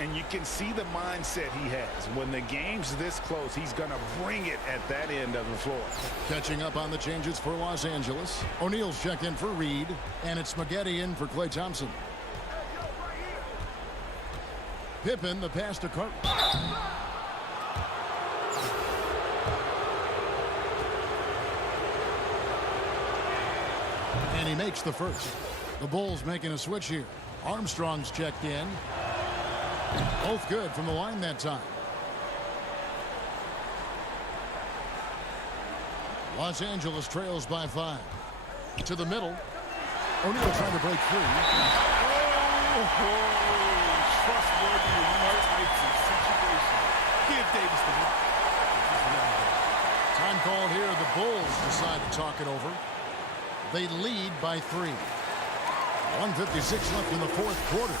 And you can see the mindset he has. When the game's this close, he's going to bring it at that end of the floor. Catching up on the changes for Los Angeles. O'Neal's checked in for Reed, and it's Spaghetti in for Klay Thompson. Pippen, the pass to Carter. And he makes the first. The Bulls making a switch here. Armstrong's checked in. Both good from the line that time. Los Angeles trails by 5. To the middle. O'Neal trying to break free. Trustworthy in these types of situations. Give Davis the ball. Time called here. The Bulls decide to talk it over. They lead by 3. 1:56 left in the 4th quarter.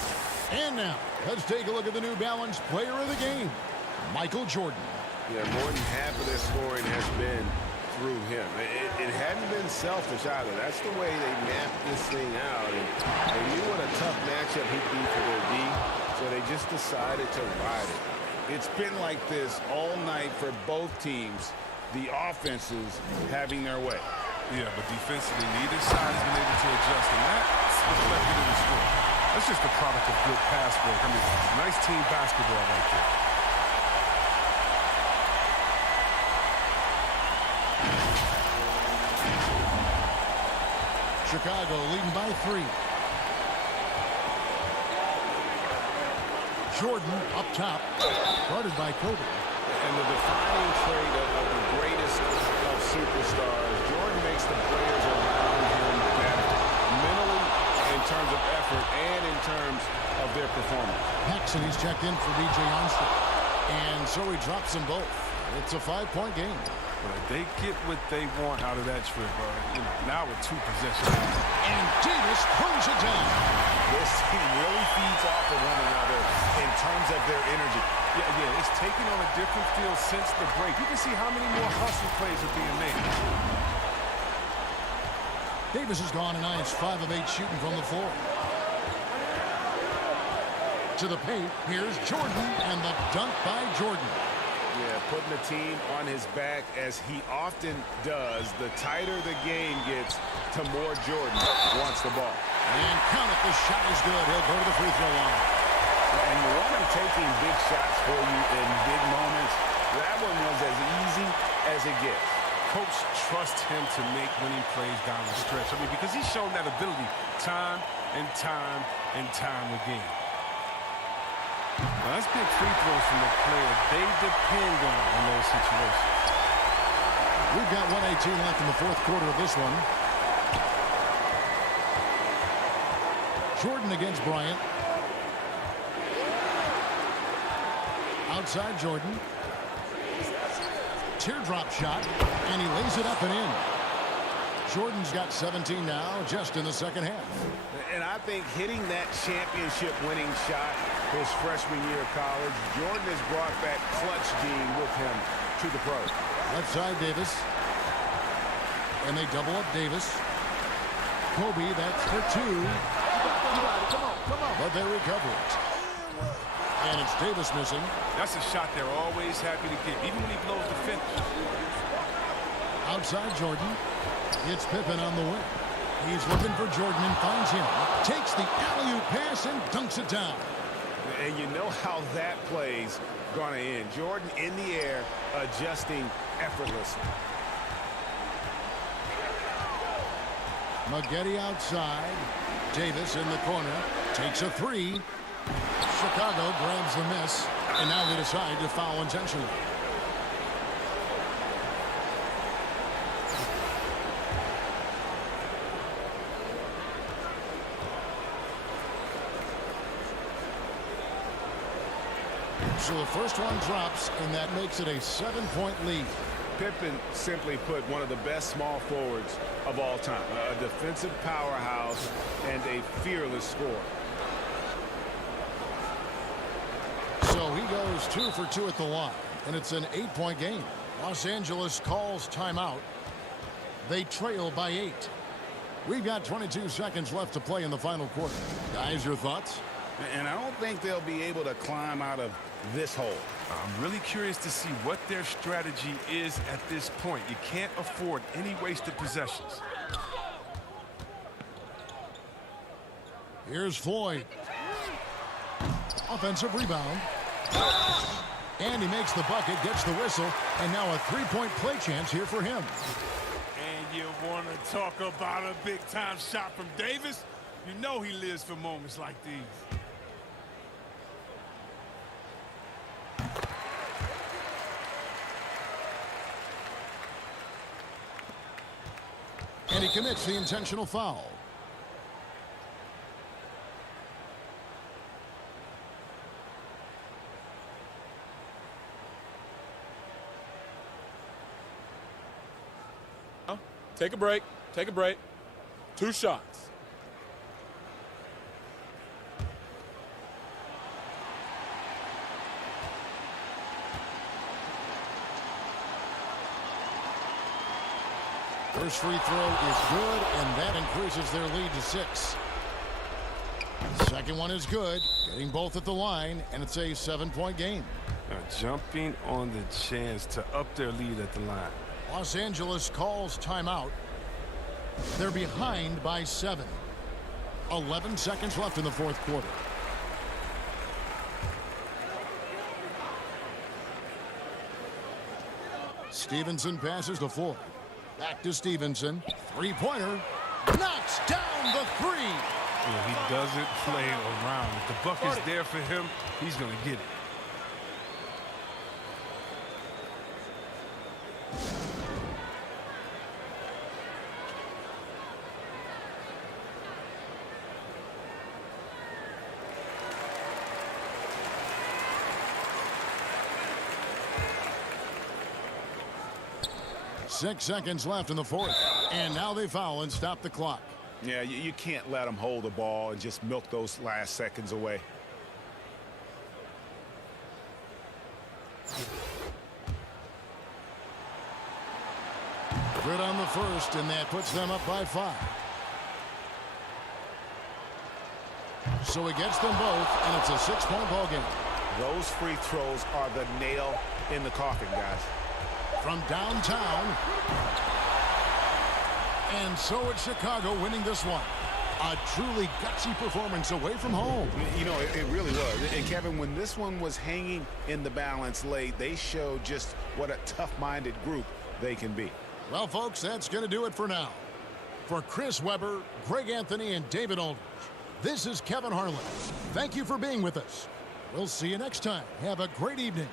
And now, let's take a look at the New Balance player of the game, Michael Jordan. Yeah, more than half of their scoring has been through him. It hadn't been selfish either. That's the way they mapped this thing out. And they knew what a tough matchup he'd be for their D, so they just decided to ride it. It's been like this all night for both teams, the offenses having their way. Yeah, but defensively, neither side has been able to adjust, and that's reflected in the score. That's just the product of good pass work. I mean, nice team basketball right there. Chicago leading by 3. Jordan up top, guarded by Kobe. And the defining trait of the greatest of superstars, Jordan makes the players around him better, mentally, in terms of effort, and in terms of their performance. Paxson, he's checked in for B.J. Armstrong. And so he drops them both. It's a 5-point game. But they get what they want out of that trip. Now with 2 possessions. And Davis pulls it down. This team really feeds off of one another in terms of their energy. Yeah, it's taken on a different feel since the break. You can see how many more hustle plays are being made. Davis has gone tonight. It's 5 of 8 shooting from the floor. To the paint, here's Jordan, and the dunk by Jordan. Yeah, putting the team on his back as he often does. The tighter the game gets, the more Jordan wants the ball. And count it, the shot is good. He'll go to the free throw line. And you want him taking big shots for you in big moments. That one was as easy as it gets. Coach trusts him to make winning plays down the stretch. I mean, because he's shown that ability time and time and time again. Now, that's big free throws from the player they depend on in those situations. We've got 1:18 left in the 4th quarter of this one. Jordan against Bryant. Outside Jordan. Teardrop shot, and he lays it up and in. Jordan's got 17 now, just in the 2nd half. And I think hitting that championship-winning shot his freshman year of college, Jordan has brought that clutch gene with him to the pros. Left side, Davis. And they double up Davis. Kobe, that's for 2. Come on. But they recover it. And it's Davis missing. That's a shot they're always happy to get, even when he blows the finish. Outside Jordan. It's Pippen on the wing. He's looking for Jordan and finds him. Takes the alley-oop pass and dunks it down. And you know how that play's going to end. Jordan in the air, adjusting effortlessly. Maggette outside. Davis in the corner. Takes a three. Chicago grabs the miss. And now they decide to foul intentionally. So the first one drops, and that makes it a 7-point lead. Pippen simply put one of the best small forwards of all time. A defensive powerhouse and a fearless scorer. So he goes 2 for 2 at the line, and it's an 8-point game. Los Angeles calls timeout. They trail by 8. We've got 22 seconds left to play in the final quarter. Guys, your thoughts? And I don't think they'll be able to climb out of this hole. I'm really curious to see what their strategy is at this point. You can't afford any wasted possessions. Here's Floyd. Offensive rebound. And he makes the bucket, gets the whistle, and now a three-point play chance here for him. And you want to talk about a big-time shot from Davis? You know he lives for moments like these. And he commits the intentional foul. Take a break. Take a break. 2 shots. First free throw is good, and that increases their lead to 6. Second one is good, getting both at the line, and it's a 7-point game. Jumping on the chance to up their lead at the line. Los Angeles calls timeout. They're behind by 7. 11 seconds left in the fourth quarter. Stevenson passes to Floyd. Back to Stevenson. Three-pointer. Knocks down the 3. Yeah, he doesn't play around. If the bucket's there for him, he's going to get it. Six seconds left in the fourth. And now they foul and stop the clock. Yeah, you can't let them hold the ball and just milk those last seconds away. Good on the first, and that puts them up by 5. So he gets them both, and it's a 6-point ball game. Those free throws are the nail in the coffin, guys. From downtown. And so it's Chicago winning this one. A truly gutsy performance away from home. You know, it really was. And Kevin, when this one was hanging in the balance late, they showed just what a tough-minded group they can be. Well, folks, that's going to do it for now. For Chris Webber, Greg Anthony, and David Aldridge, this is Kevin Harlan. Thank you for being with us. We'll see you next time. Have a great evening.